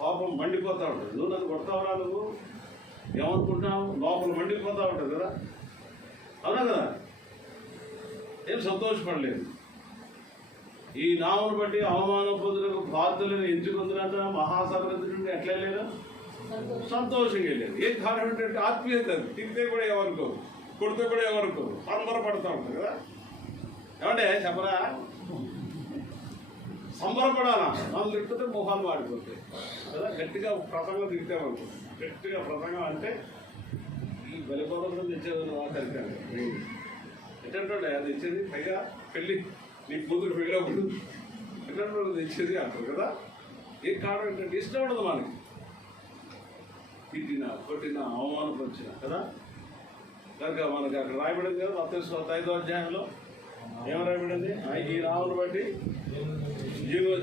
పాపం మండిపోతా ఉంటుంది. నువ్వు నన్ను కొడతావురా, నువ్వు ఏమనుకుంటున్నావు? లోపల మండిపోతా ఉంటుంది కదా. అవునా కదా? ఏం సంతోషపడలేదు. ఈ నామను బట్టి అవమానం పొందుటకు బాధ్యులను ఎంచుకుంటున్నట్టు మహాసమృద్ధి ఎట్లా లేదు? సంతోషంగా వెళ్ళేది. ఏం కారణం ఏంటంటే ఆత్మీయత. తిరిగితే కూడా ఏమనుకోరు, కొడితే కూడా ఏమనుకోరు, సంబరపడతా ఉంటారు కదా. ఏమంటే చెప్పరా? సంబరపడాలా? మనం తిట్టితే మొహాలు మాడిపోతాయి కదా. గట్టిగా ప్రసంగం తిట్టామనుకో, గట్టిగా ప్రసంగం అంటే ఈ బలిపదం తెచ్చేదని వాతాను ఎట్టంటే అది తెచ్చేది. పైగా పెళ్ళి నీకు కూతురు పెళ్ళప్పుడు ఎట్టంటే తెచ్చేది అంటారు కదా. ఏ కారణం ఏంటంటే ఇష్టం ఉండదు మనకి. తిట్టినా, కొట్టినా, అవమానపరిచిన కదా. కనుక మనకి అక్కడ రాయబడింది కదా మత్తయి 5వ అధ్యాయంలో. ఏమని రాయబడింది? ఈ నామను బట్టి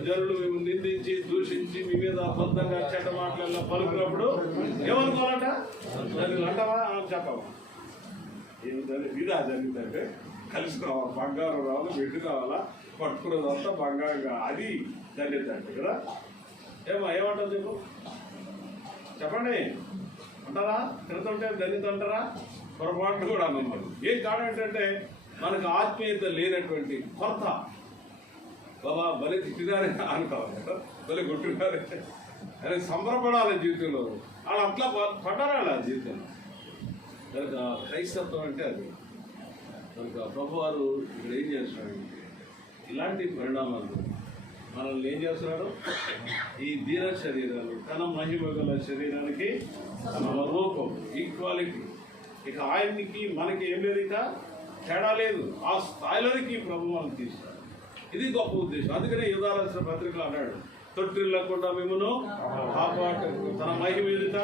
జనులు మేము నిందించి, దూషించి, మీ మీద అబద్ధంగా చెడ్డ మాటలలో పలుకున్నప్పుడు ఏమనుకోవాలంట? దాన్ని అంటావా అని చెప్పవా? ఏమి దాన్ని వీడా జరిగిందంటే కలిసి రావాలి, బంగారం రావాలి, వెండి రావాలా, పట్టుకున్నదంతా బంగారంగా, అది జరిగిందంటే కదా. ఏమంటారు చెప్పు? చెప్పండి. అంటారా? తిరుగుతుంటే దళిత అంటారా? పొరపాటు కూడా అన్నారు. ఏం కారణం ఏంటంటే మనకు ఆత్మీయత లేనటువంటి కొరత. బాబా భలే తిట్టినారే అనుకోవాలి కదా, భలే కొట్టినారే అని సంబరపడాలి జీవితంలో. వాళ్ళు అట్లా పడ్డారా జీవితంలో. కనుక క్రైస్తత్వం అంటే అది. కనుక ప్రభువారు ఇక్కడ ఏం చేస్తున్నాడంటే ఇలాంటి పరిణామాలు మనల్ని ఏం చేస్తున్నాడు? ఈ దీన శరీరాలు తన మహిమ గల శరీరానికి తన రూపం, ఈక్వాలిటీ. ఇక ఆయనకి మనకి ఏం లేదు, ఇంకా తేడా లేదు. ఆ స్థాయిలోనికి ప్రభు మనం తీస్తాడు. ఇది గొప్ప ఉద్దేశం. అందుకనే యూదారాసిన పత్రికలు అన్నాడు, తొట్టిల్లకుండా మిమ్మను కాపాడు తన మహిమ ఎదుట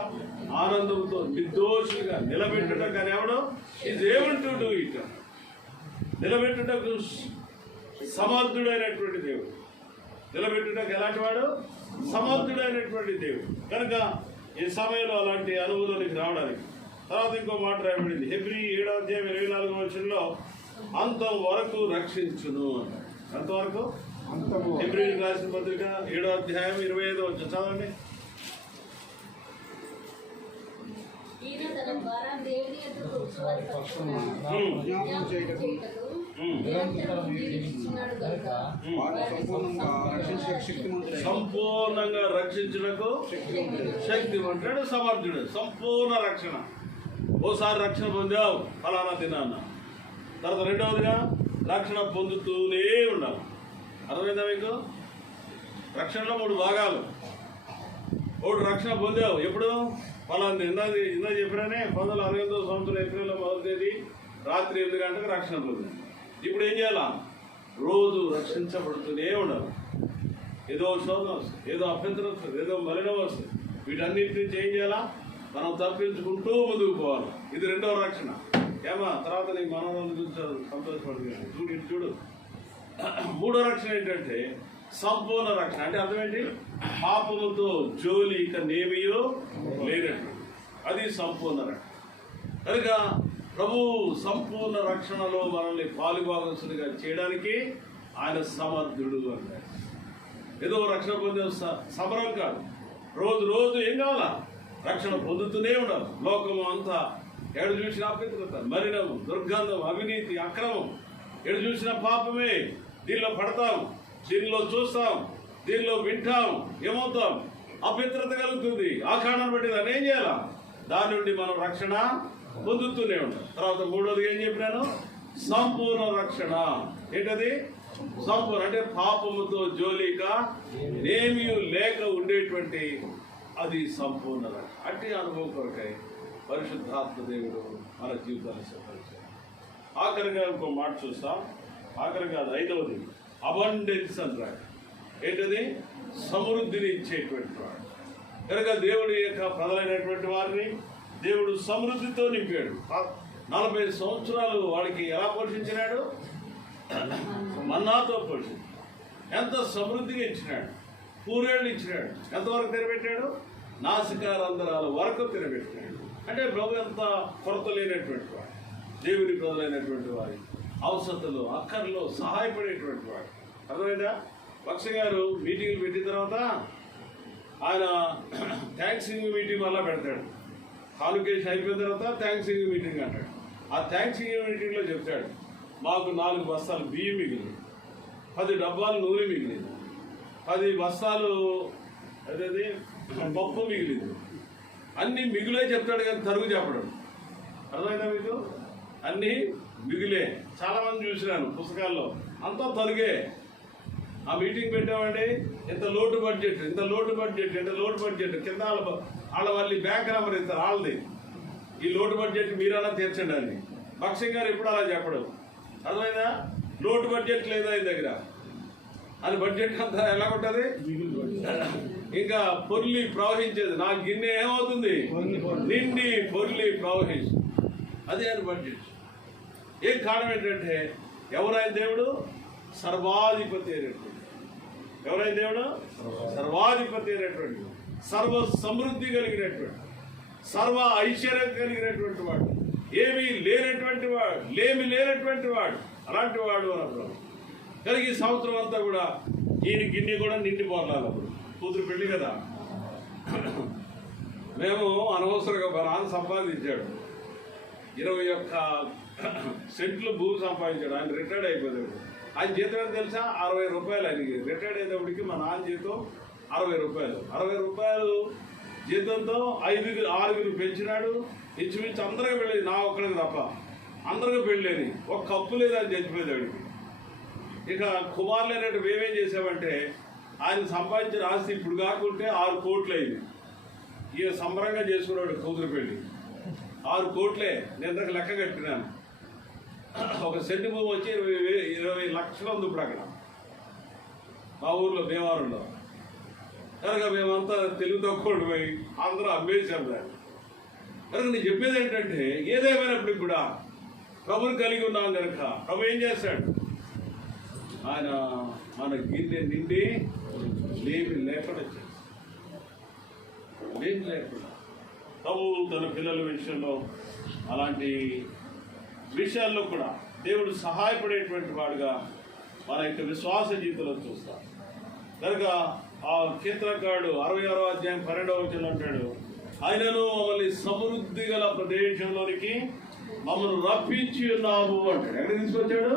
ఆనందంతో నిర్దోషులుగా నిలబెట్టుటకు అని ఎవడు is able to do it. నిలబెట్టుటకు సమర్థుడైనటువంటి దేవుడు. నిలబెట్టుటకు ఎలాంటి వాడు? సమర్థుడైనటువంటి దేవుడు. కనుక ఈ సమయంలో అలాంటి అనుభూతులకు రావడానికి తర్వాత ఇంకో మాట రాయబడింది. హెబ్రీ 7వ అధ్యాయం 24వ వచనంలో అంతం వరకు రక్షించును అన్నాడు. అంతవరకు హెబ్రీయులకు రాసిన పత్రిక 7వ అధ్యాయం 25వ వచనం చదవండి. సంపూర్ణంగా రక్షించుటకు శక్తివంతుడు, సమర్థుడు. సంపూర్ణ రక్షణ. ఓసారి రక్షణ పొందావు ఫలానా దినాన్న, తర్వాత రెండవదిగా రక్షణ పొందుతూనే ఉండాలి. అర్థమైందా మీకు? రక్షణలో 3 భాగాలు. ఒకటి రక్షణ పొందావు ఎప్పుడు? ఫలానా ఇందా చెప్పినానే 1969 సంవత్సరం ఏప్రిల్ 1వ తేదీ రాత్రి 8 గంటలకు రక్షణ పొందావు. ఇప్పుడు ఏం చేయాలా? రోజు రక్షించబడుతూనే ఉండాలి. ఏదో శోధన వస్తుంది, ఏదో అభ్యంతరం వస్తుంది, ఏదో మలినం వస్తుంది. వీటన్నిటి నుంచి ఏం చేయాలా? మనం తప్పించుకుంటూ ముందుకు పోవాలి. ఇది 2వ రక్షణ. ఏమా తర్వాత నీ మనోలను చూసి సంతోషపడుతుంది. చూడు 3వ రక్షణ ఏంటంటే సంపూర్ణ రక్షణ. అంటే అర్థం ఏంటి? పాపముతో జోలి ఇక నేమియో లేనట్టు. అది సంపూర్ణ రక్షణ. కనుక ప్రభు సంపూర్ణ రక్షణలో మనల్ని పాలుభాగస్తులుగా చేయడానికి ఆయన సమర్థుడు అన్నాడు. ఏదో రక్షణ పొందే సమరం కాదు. రోజు ఏం కావాలా? రక్షణ పొందుతూనే ఉండాలి. లోకము అంతా ఎక్కడ చూసిన అభ్యంతరత, మలినం, దుర్గంధం, అవినీతి, అక్రమం ఎటు చూసిన పాపమే, దీనిలో పడతాం, దీనిలో చూస్తాం, దీనిలో వింటాం, ఏమవుతాం? అపవిత్రత కలుగుతుంది. ఆ కారణాన్ని బట్టి దాన్ని ఏం చేయాలా? దాని నుండి మనం రక్షణ పొందుతూనే ఉంటాం. తర్వాత మూడోది ఏం చెప్పినాను? సంపూర్ణ రక్షణ. ఏంటది? సంపూర్ణ అంటే పాపముతో జోలిక ఏమీ లేక ఉండేటువంటి అది సంపూర్ణ రక్షణ. అట్టి అనుభవం కొరకై పరిశుద్ధాత్మ దేవుడు మన జీవితాన్ని సిద్ధపరిచాడు. ఆఖరిగా ఇంకో మాట చూస్తాం. ఆఖరిగా అది ఐదవది అబండెన్స్ అంటారు. ఏంటది? సమృద్ధిని ఇచ్చేటువంటి వాడు. కనుక దేవుడి యొక్క ప్రజలైనటువంటి వారిని దేవుడు సమృద్ధితో నింపాడు. 40 సంవత్సరాలు వాడికి ఎలా పోషించినాడు? మన్నాతో పోషించాడు. ఎంత సమృద్ధిగా ఇచ్చినాడు. పూరేళ్ళు ఇచ్చినాడు. ఎంతవరకు తినబెట్టాడు? నాసికారంధ్రాల వరకు తినబెట్టాడు. అంటే ప్రభు ఎంత కొరత లేనటువంటి వాడు. దేవుని ప్రజలైనటువంటి వారి అవసరతలు అక్కర్లో సహాయపడేటువంటి వాడు. అర్థమైందా? పక్ష గారు మీటింగ్లు పెట్టిన తర్వాత ఆయన థ్యాంక్సింగ్ మీటింగ్ వల్ల పెడతాడు. కాన్వకేషన్ అయిపోయిన తర్వాత థ్యాంక్సింగ్ మీటింగ్ అంటాడు. ఆ థ్యాంక్సింగ్ మీటింగ్లో చెప్తాడు, మాకు 4 బస్తాలు బియ్యం మిగిలింది, 10 డబ్బాలు నూనె మిగిలింది, 10 బస్తాలు అదేది పప్పు మిగిలింది. అన్ని మిగులే చెప్తాడు కానీ తరుగు చెప్పడం. అర్థమైందా మీకు? అన్నీ మిగులే. చాలామంది చూసినాను పుస్తకాల్లో, అంతా తరుగే. ఆ మీటింగ్ పెట్టామండి, ఇంత లోటు బడ్జెట్, ఇంత లోటు బడ్జెట్, ఇంత లోటు బడ్జెట్, కింద వాళ్ళ వాళ్ళు బ్యాంక్ నెంబర్ ఇస్తారు వాళ్ళది. ఈ లోటు బడ్జెట్ మీరన్నా తీర్చండి అని. భక్సింగ్ గారు ఎప్పుడు అలా చెప్పడం. అర్థమైందా? లోటు బడ్జెట్ లేదా ఈ దగ్గర అది బడ్జెట్ అంతా ఎలా ఉంటుంది? ఇంకా పొర్లి ప్రవహించేది. నా గిన్నె ఏమవుతుంది? నిండి పొర్లి ప్రవహించు. అదే అని బడ్జెట్. ఏం కారణం ఏంటంటే ఎవరైనా దేవుడు? సర్వాధిపతి అయినటువంటి. ఎవరైనా దేవుడు? సర్వాధిపతి అయినటువంటి, సర్వ సమృద్ధి కలిగినటువంటి, సర్వ ఐశ్వర్యం కలిగినటువంటి వాడు, ఏమీ లేనటువంటి వాడు, లేనటువంటి వాడు, అలాంటి వాడు అన్నప్పుడు. కలిగి సంవత్సరం అంతా కూడా ఈయన గిన్నె కూడా నిండిపోవాలి. అప్పుడు కూతురు పెళ్లి కదా, మేము అనవసరంగా మా నాన్న సంపాదించాడు 21 సెంట్లు భూమి సంపాదించాడు. ఆయన రిటైర్డ్ అయిపోయాడు. ఆయన జీతం ఎంత తెలుసా? 60 రూపాయలు. ఆయనకి రిటైర్డ్ అయినప్పటికీ మా నాన్న జీతం 60 రూపాయలు. 60 రూపాయలు జీతంతో 6 పెంచినాడు. ఇంచుమించు అందరికీ పెళ్ళేది, నా ఒక్కడికి తప్ప అందరికీ పెళ్ళేది. ఒక కప్పు లేదు, ఆయన చచ్చిపోయేది. ఇక కుమారులు అనేట్టు మేమేం చేసామంటే ఆయన సంపాదించిన ఆస్తి ఇప్పుడు కాకుంటే 6 కోట్లు అయింది. ఈయన సంబరంగా చేసుకున్నాడు కూతురు పెళ్లి. 6 కోట్లే. నేను లెక్క కట్టినాను. ఒక సెంటు భూమి వచ్చి 20 లక్షలు ఉంది ఇప్పుడు అక్కడ మా ఊర్లో భీమవరంలో. కనుక మేమంతా తెలుగు తక్కువ పోయి అందరూ అమ్మేశాం దాన్ని. కనుక నేను చెప్పేది ఏంటంటే ఏదేమైనప్పటికి కూడా ప్రభుని కలిగి ఉన్నాం కనుక ప్రభు ఏం చేశాడు? ఆయన మన గిన్నె నిండి లేమి లేకుండా చేస్తాడు. లేమి లేకుండా ప్రభు తన పిల్లల విషయంలో అలాంటి విషయాల్లో కూడా దేవుడు సహాయపడేటువంటి వాడుగా మన యొక్క విశ్వాస జీవితంలో చూస్తాం. కనుక ఆ కీర్తనకారుడు 66వ అధ్యాయం 12వ వచనంలో అంటాడు, ఆయనను మమ్మల్ని సమృద్ధి గల ప్రదేశంలోనికి మమ్మల్ని రప్పించి ఉన్నాము అంటాడు. ఎక్కడ తీసుకొచ్చాడు?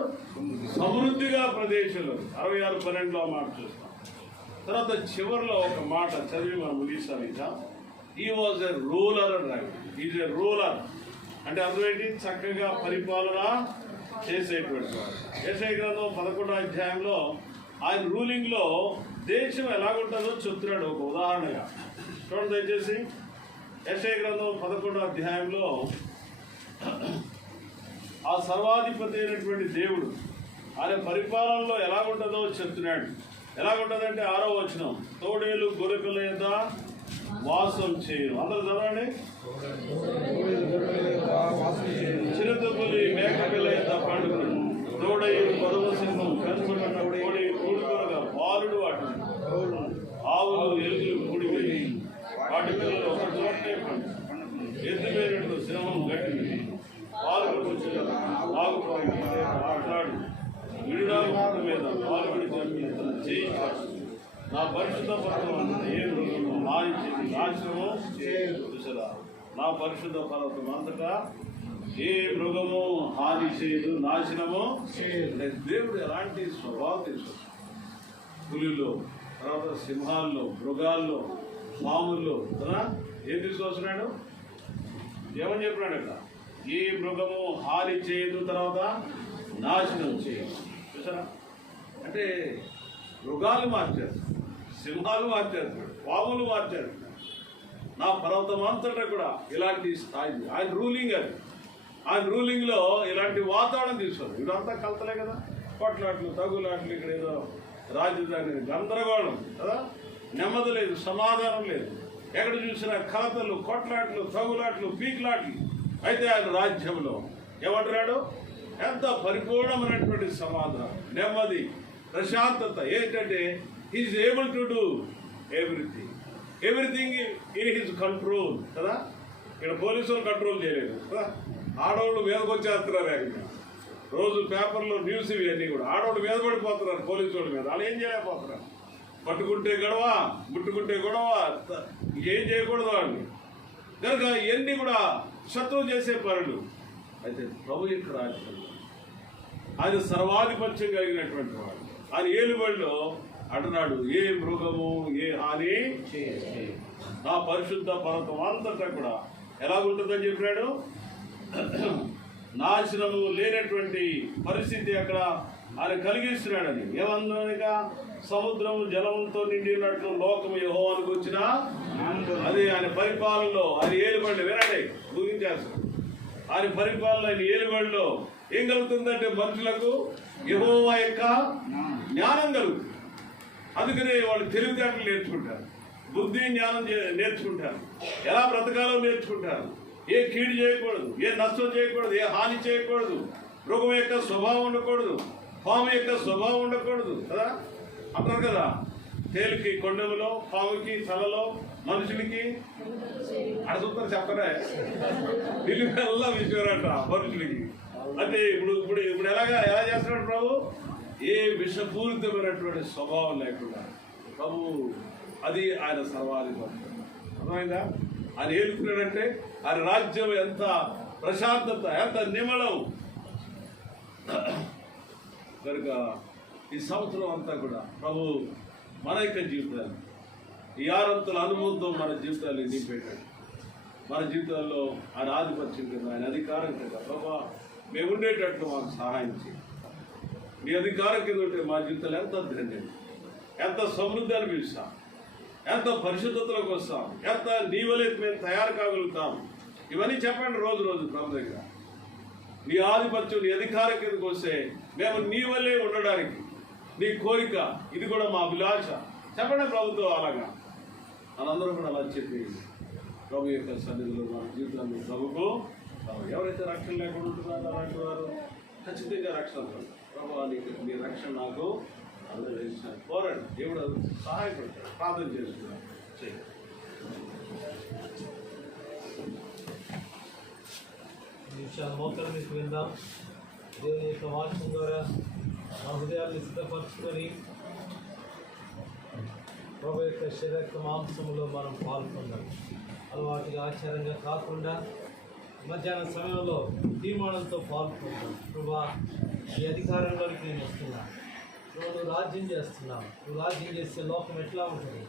సమృద్ధిగా ప్రదేశంలో. 66:12లో మాట చూస్తాం. తర్వాత చివరిలో ఒక మాట చదివి మనం ముగిస్తాం. ఇంకా ఈ వాజ్ ఎ రూలర్ అంటారు. ఈజ్ ఎ రూలర్ అంటే అర్థం ఏంటి? చక్కగా పరిపాలన చేసేటువంటి వాడు. యెషయా గ్రంథం 11వ అధ్యాయంలో ఆయన రూలింగ్లో దేశం ఎలాగుంటుందో చెప్తున్నాడు ఒక ఉదాహరణగా. చూడండి దయచేసి. యెషయా గ్రంథం 11వ అధ్యాయంలో ఆ సర్వాధిపతి అయినటువంటి దేవుడు ఆయన పరిపాలనలో ఎలాగుంటుందో చెప్తున్నాడు. ఎలాగుంటుందంటే 6వ వచనం, తోడేలు గొర్రెపిల్ల యొద్ద వాసం చేయను. అందరూ చదవండి. చిరుతపులి మేకపిల్ల యొద్ద పండుగను, తోడేలు కొదవ సింహం కనుగొన్న కోడి కూడుకొనగా బాలుడు వాటిని, ఆవులు ఎలుగులు కూడిపోయి వాటి పిల్లలు ఒక చోటే పండు, ఎద్దు వేరేట్లు సింహం గట్టి పాల్గొని మాట్లాడు విడుదల మీద పాల్గొని చేయి నా పరిశుద్ధ పత్రం ఏ నాశనము చూసరా నా పరిశుద్ధ పర్వతం అంతటా ఏ మృగము హాని చేయదు, నాశనము చేయదు. దేవుడు ఎలాంటి స్వభావం తీసుకొస్తాడు? పులిలో, తర్వాత సింహాల్లో, మృగాల్లో, పాముల్లో కదా ఏం తీసుకొస్తున్నాడు? ఏమని చెప్పినాడు అక్కడ? ఏ మృగము హాని చేయదు, తర్వాత నాశనం చేయదు. చూసారా? అంటే మృగాలు మార్చేస్తాడు, సింహాలు మార్చేస్తాడు, పాములు మార్చేస్తాడు. నా పర్వతం అంతటా కూడా ఇలాంటి స్థాయి ఆయన రూలింగ్. అది ఆయన రూలింగ్లో ఇలాంటి వాతావరణం తీసుకోండి. ఇదంతా కలతలే కదా, కొట్లాట్లు, తగులాట్లు, ఇక్కడ ఏదో రాజధాని గందరగోళం కదా, నెమ్మది లేదు, సమాధానం లేదు. ఎక్కడ చూసినా కలతలు, కొట్లాట్లు, తగులాట్లు, పీకులాట్లు. అయితే ఆయన రాజ్యంలో ఏమంటున్నాడు? ఎంత పరిపూర్ణమైనటువంటి సమాధానం, నెమ్మది, ప్రశాంతత. ఏంటంటే he is able to do everything in his control కదా. ఇక్కడ పోలీసులు కంట్రోల్ చేయలేదు కదా, ఆడవాళ్ళు మీదకి వచ్చేస్తున్నారు. ఇక్కడ రోజు పేపర్లో న్యూస్ ఇవన్నీ కూడా ఆడవాళ్ళు మీద పడిపోతున్నారు పోలీసు వాళ్ళ మీద. వాళ్ళు ఏం చేయలేకపోతున్నారు. పట్టుకుంటే గొడవ, ముట్టుకుంటే గొడవ, ఏం చేయకూడదు వాళ్ళని. కనుక ఇవన్నీ కూడా శత్రువు చేసే పనులు. అయితే ప్రభు యొక్క రాజ్యంలో ఆయన సర్వాధిపత్యం కలిగినటువంటి వాడు. ఆయన ఏలుబడిలో అంటున్నాడు, ఏ మృగము ఏ హాని నా పరిశుద్ధ పర్వతం అంతటా కూడా ఎలాగుంటుందని చెప్పినాడు? నాశనము లేనటువంటి పరిస్థితి అక్కడ ఆయన కలిగిస్తున్నాడని. ఏమన్నాక సముద్రము జలములతో నిండినట్లు లోకము యెహోవాకు వచ్చిన అది ఆయన పరిపాలనలో, ఆయన ఏలుబడిలో. వినండి, ముగించేస్తాడు. ఆయన పరిపాలన, ఆయన ఏలుబడిలో ఏం కలుగుతుందంటే మనుషులకు యెహోవా యొక్క జ్ఞానం కలుగుతుంది. అందుకనే వాళ్ళు తెలివితేటలు నేర్చుకుంటారు, బుద్ధి జ్ఞానం నేర్చుకుంటారు, ఎలా బ్రతకాలో నేర్చుకుంటారు. ఏ కీడు చేయకూడదు, ఏ నష్టం చేయకూడదు, ఏ హాని చేయకూడదు, మృగం యొక్క స్వభావం ఉండకూడదు, పాము యొక్క స్వభావం ఉండకూడదు కదా అంటారు కదా. తేలికి కొండములో, పాముకి తలలో, మనుషులకి అడుగుతారు చెప్పరే పిల్లిలా విషయారట మనుషులకి. అంటే ఇప్పుడు ఇప్పుడు ఇప్పుడు ఎలా చేస్తున్నాడు ప్రభు? ఏ విషపూరితమైనటువంటి స్వభావం లేకుండా ప్రభు, అది ఆయన సర్వాధిపత్యం. అర్థమైందా? ఆయన ఏలుకున్నాడంటే ఆయన రాజ్యం ఎంత ప్రశాంతత, ఎంత నిమలం. కనుక ఈ సంవత్సరం అంతా కూడా ప్రభు మన యొక్క జీవితాలు, ఈ ఆరంతుల అనుభవంతో మన జీవితాలు నింపేటాడు. మన జీవితాల్లో ఆయన ఆధిపత్యం కదా, ఆయన అధికారం కదా. ప్రభు మేము ఉండేటట్లు మాకు సహాయం చేయండి. మీ అధికారం కింద ఉంటే మా జీవితాలు ఎంత ధన్యం, ఎంత సమృద్ధి అనిపిస్తాం, ఎంత పరిశుద్ధతలోకి వస్తాం, ఎంత నీవలే మేము తయారు కాగలుగుతాం. ఇవన్నీ చెప్పండి రోజు రోజు ప్రభు దగ్గర. నీ ఆధిపత్యం, నీ అధికారం కిందకు వస్తే మేము నీ వల్లే ఉండడానికి నీ కోరిక, ఇది కూడా మా అభిలాష. చెప్పండి ప్రభుత్వం. అలాగా మనందరూ కూడా అలా చెప్పి ప్రభు యొక్క సన్నిధిలో మన జీవితాన్ని ప్రభుకు, ఎవరైతే రక్షణ లేకుండా ఉంటున్నారో అలాంటి వారు ఖచ్చితంగా రక్షణ పొందారు. ప్రభు నీ రక్షణ నాకు అనుగ్రహించాను. కోరండి, దేవుడు సహాయపడతాడు. ప్రార్థన చేస్తున్నాను. మోకలు మీకు విందాం. దేవుని యొక్క వాక్యం ద్వారా మా హృదయాన్ని సిద్ధపరచుకొని ప్రభు యొక్క శరీర మాంసంలో మనం పాల్గొన్నాం. అలవాటుగా ఆచారంగా కాకుండా మధ్యాహ్నం సమయంలో తీర్మానంతో పాల్గొన్నాం. ప్రభా, ఈ అధికారంలోకి నేను వస్తున్నాను. నువ్వు రాజ్యం చేస్తున్నావు. నువ్వు రాజ్యం చేస్తే లోకం ఎట్లా ఉంటుంది?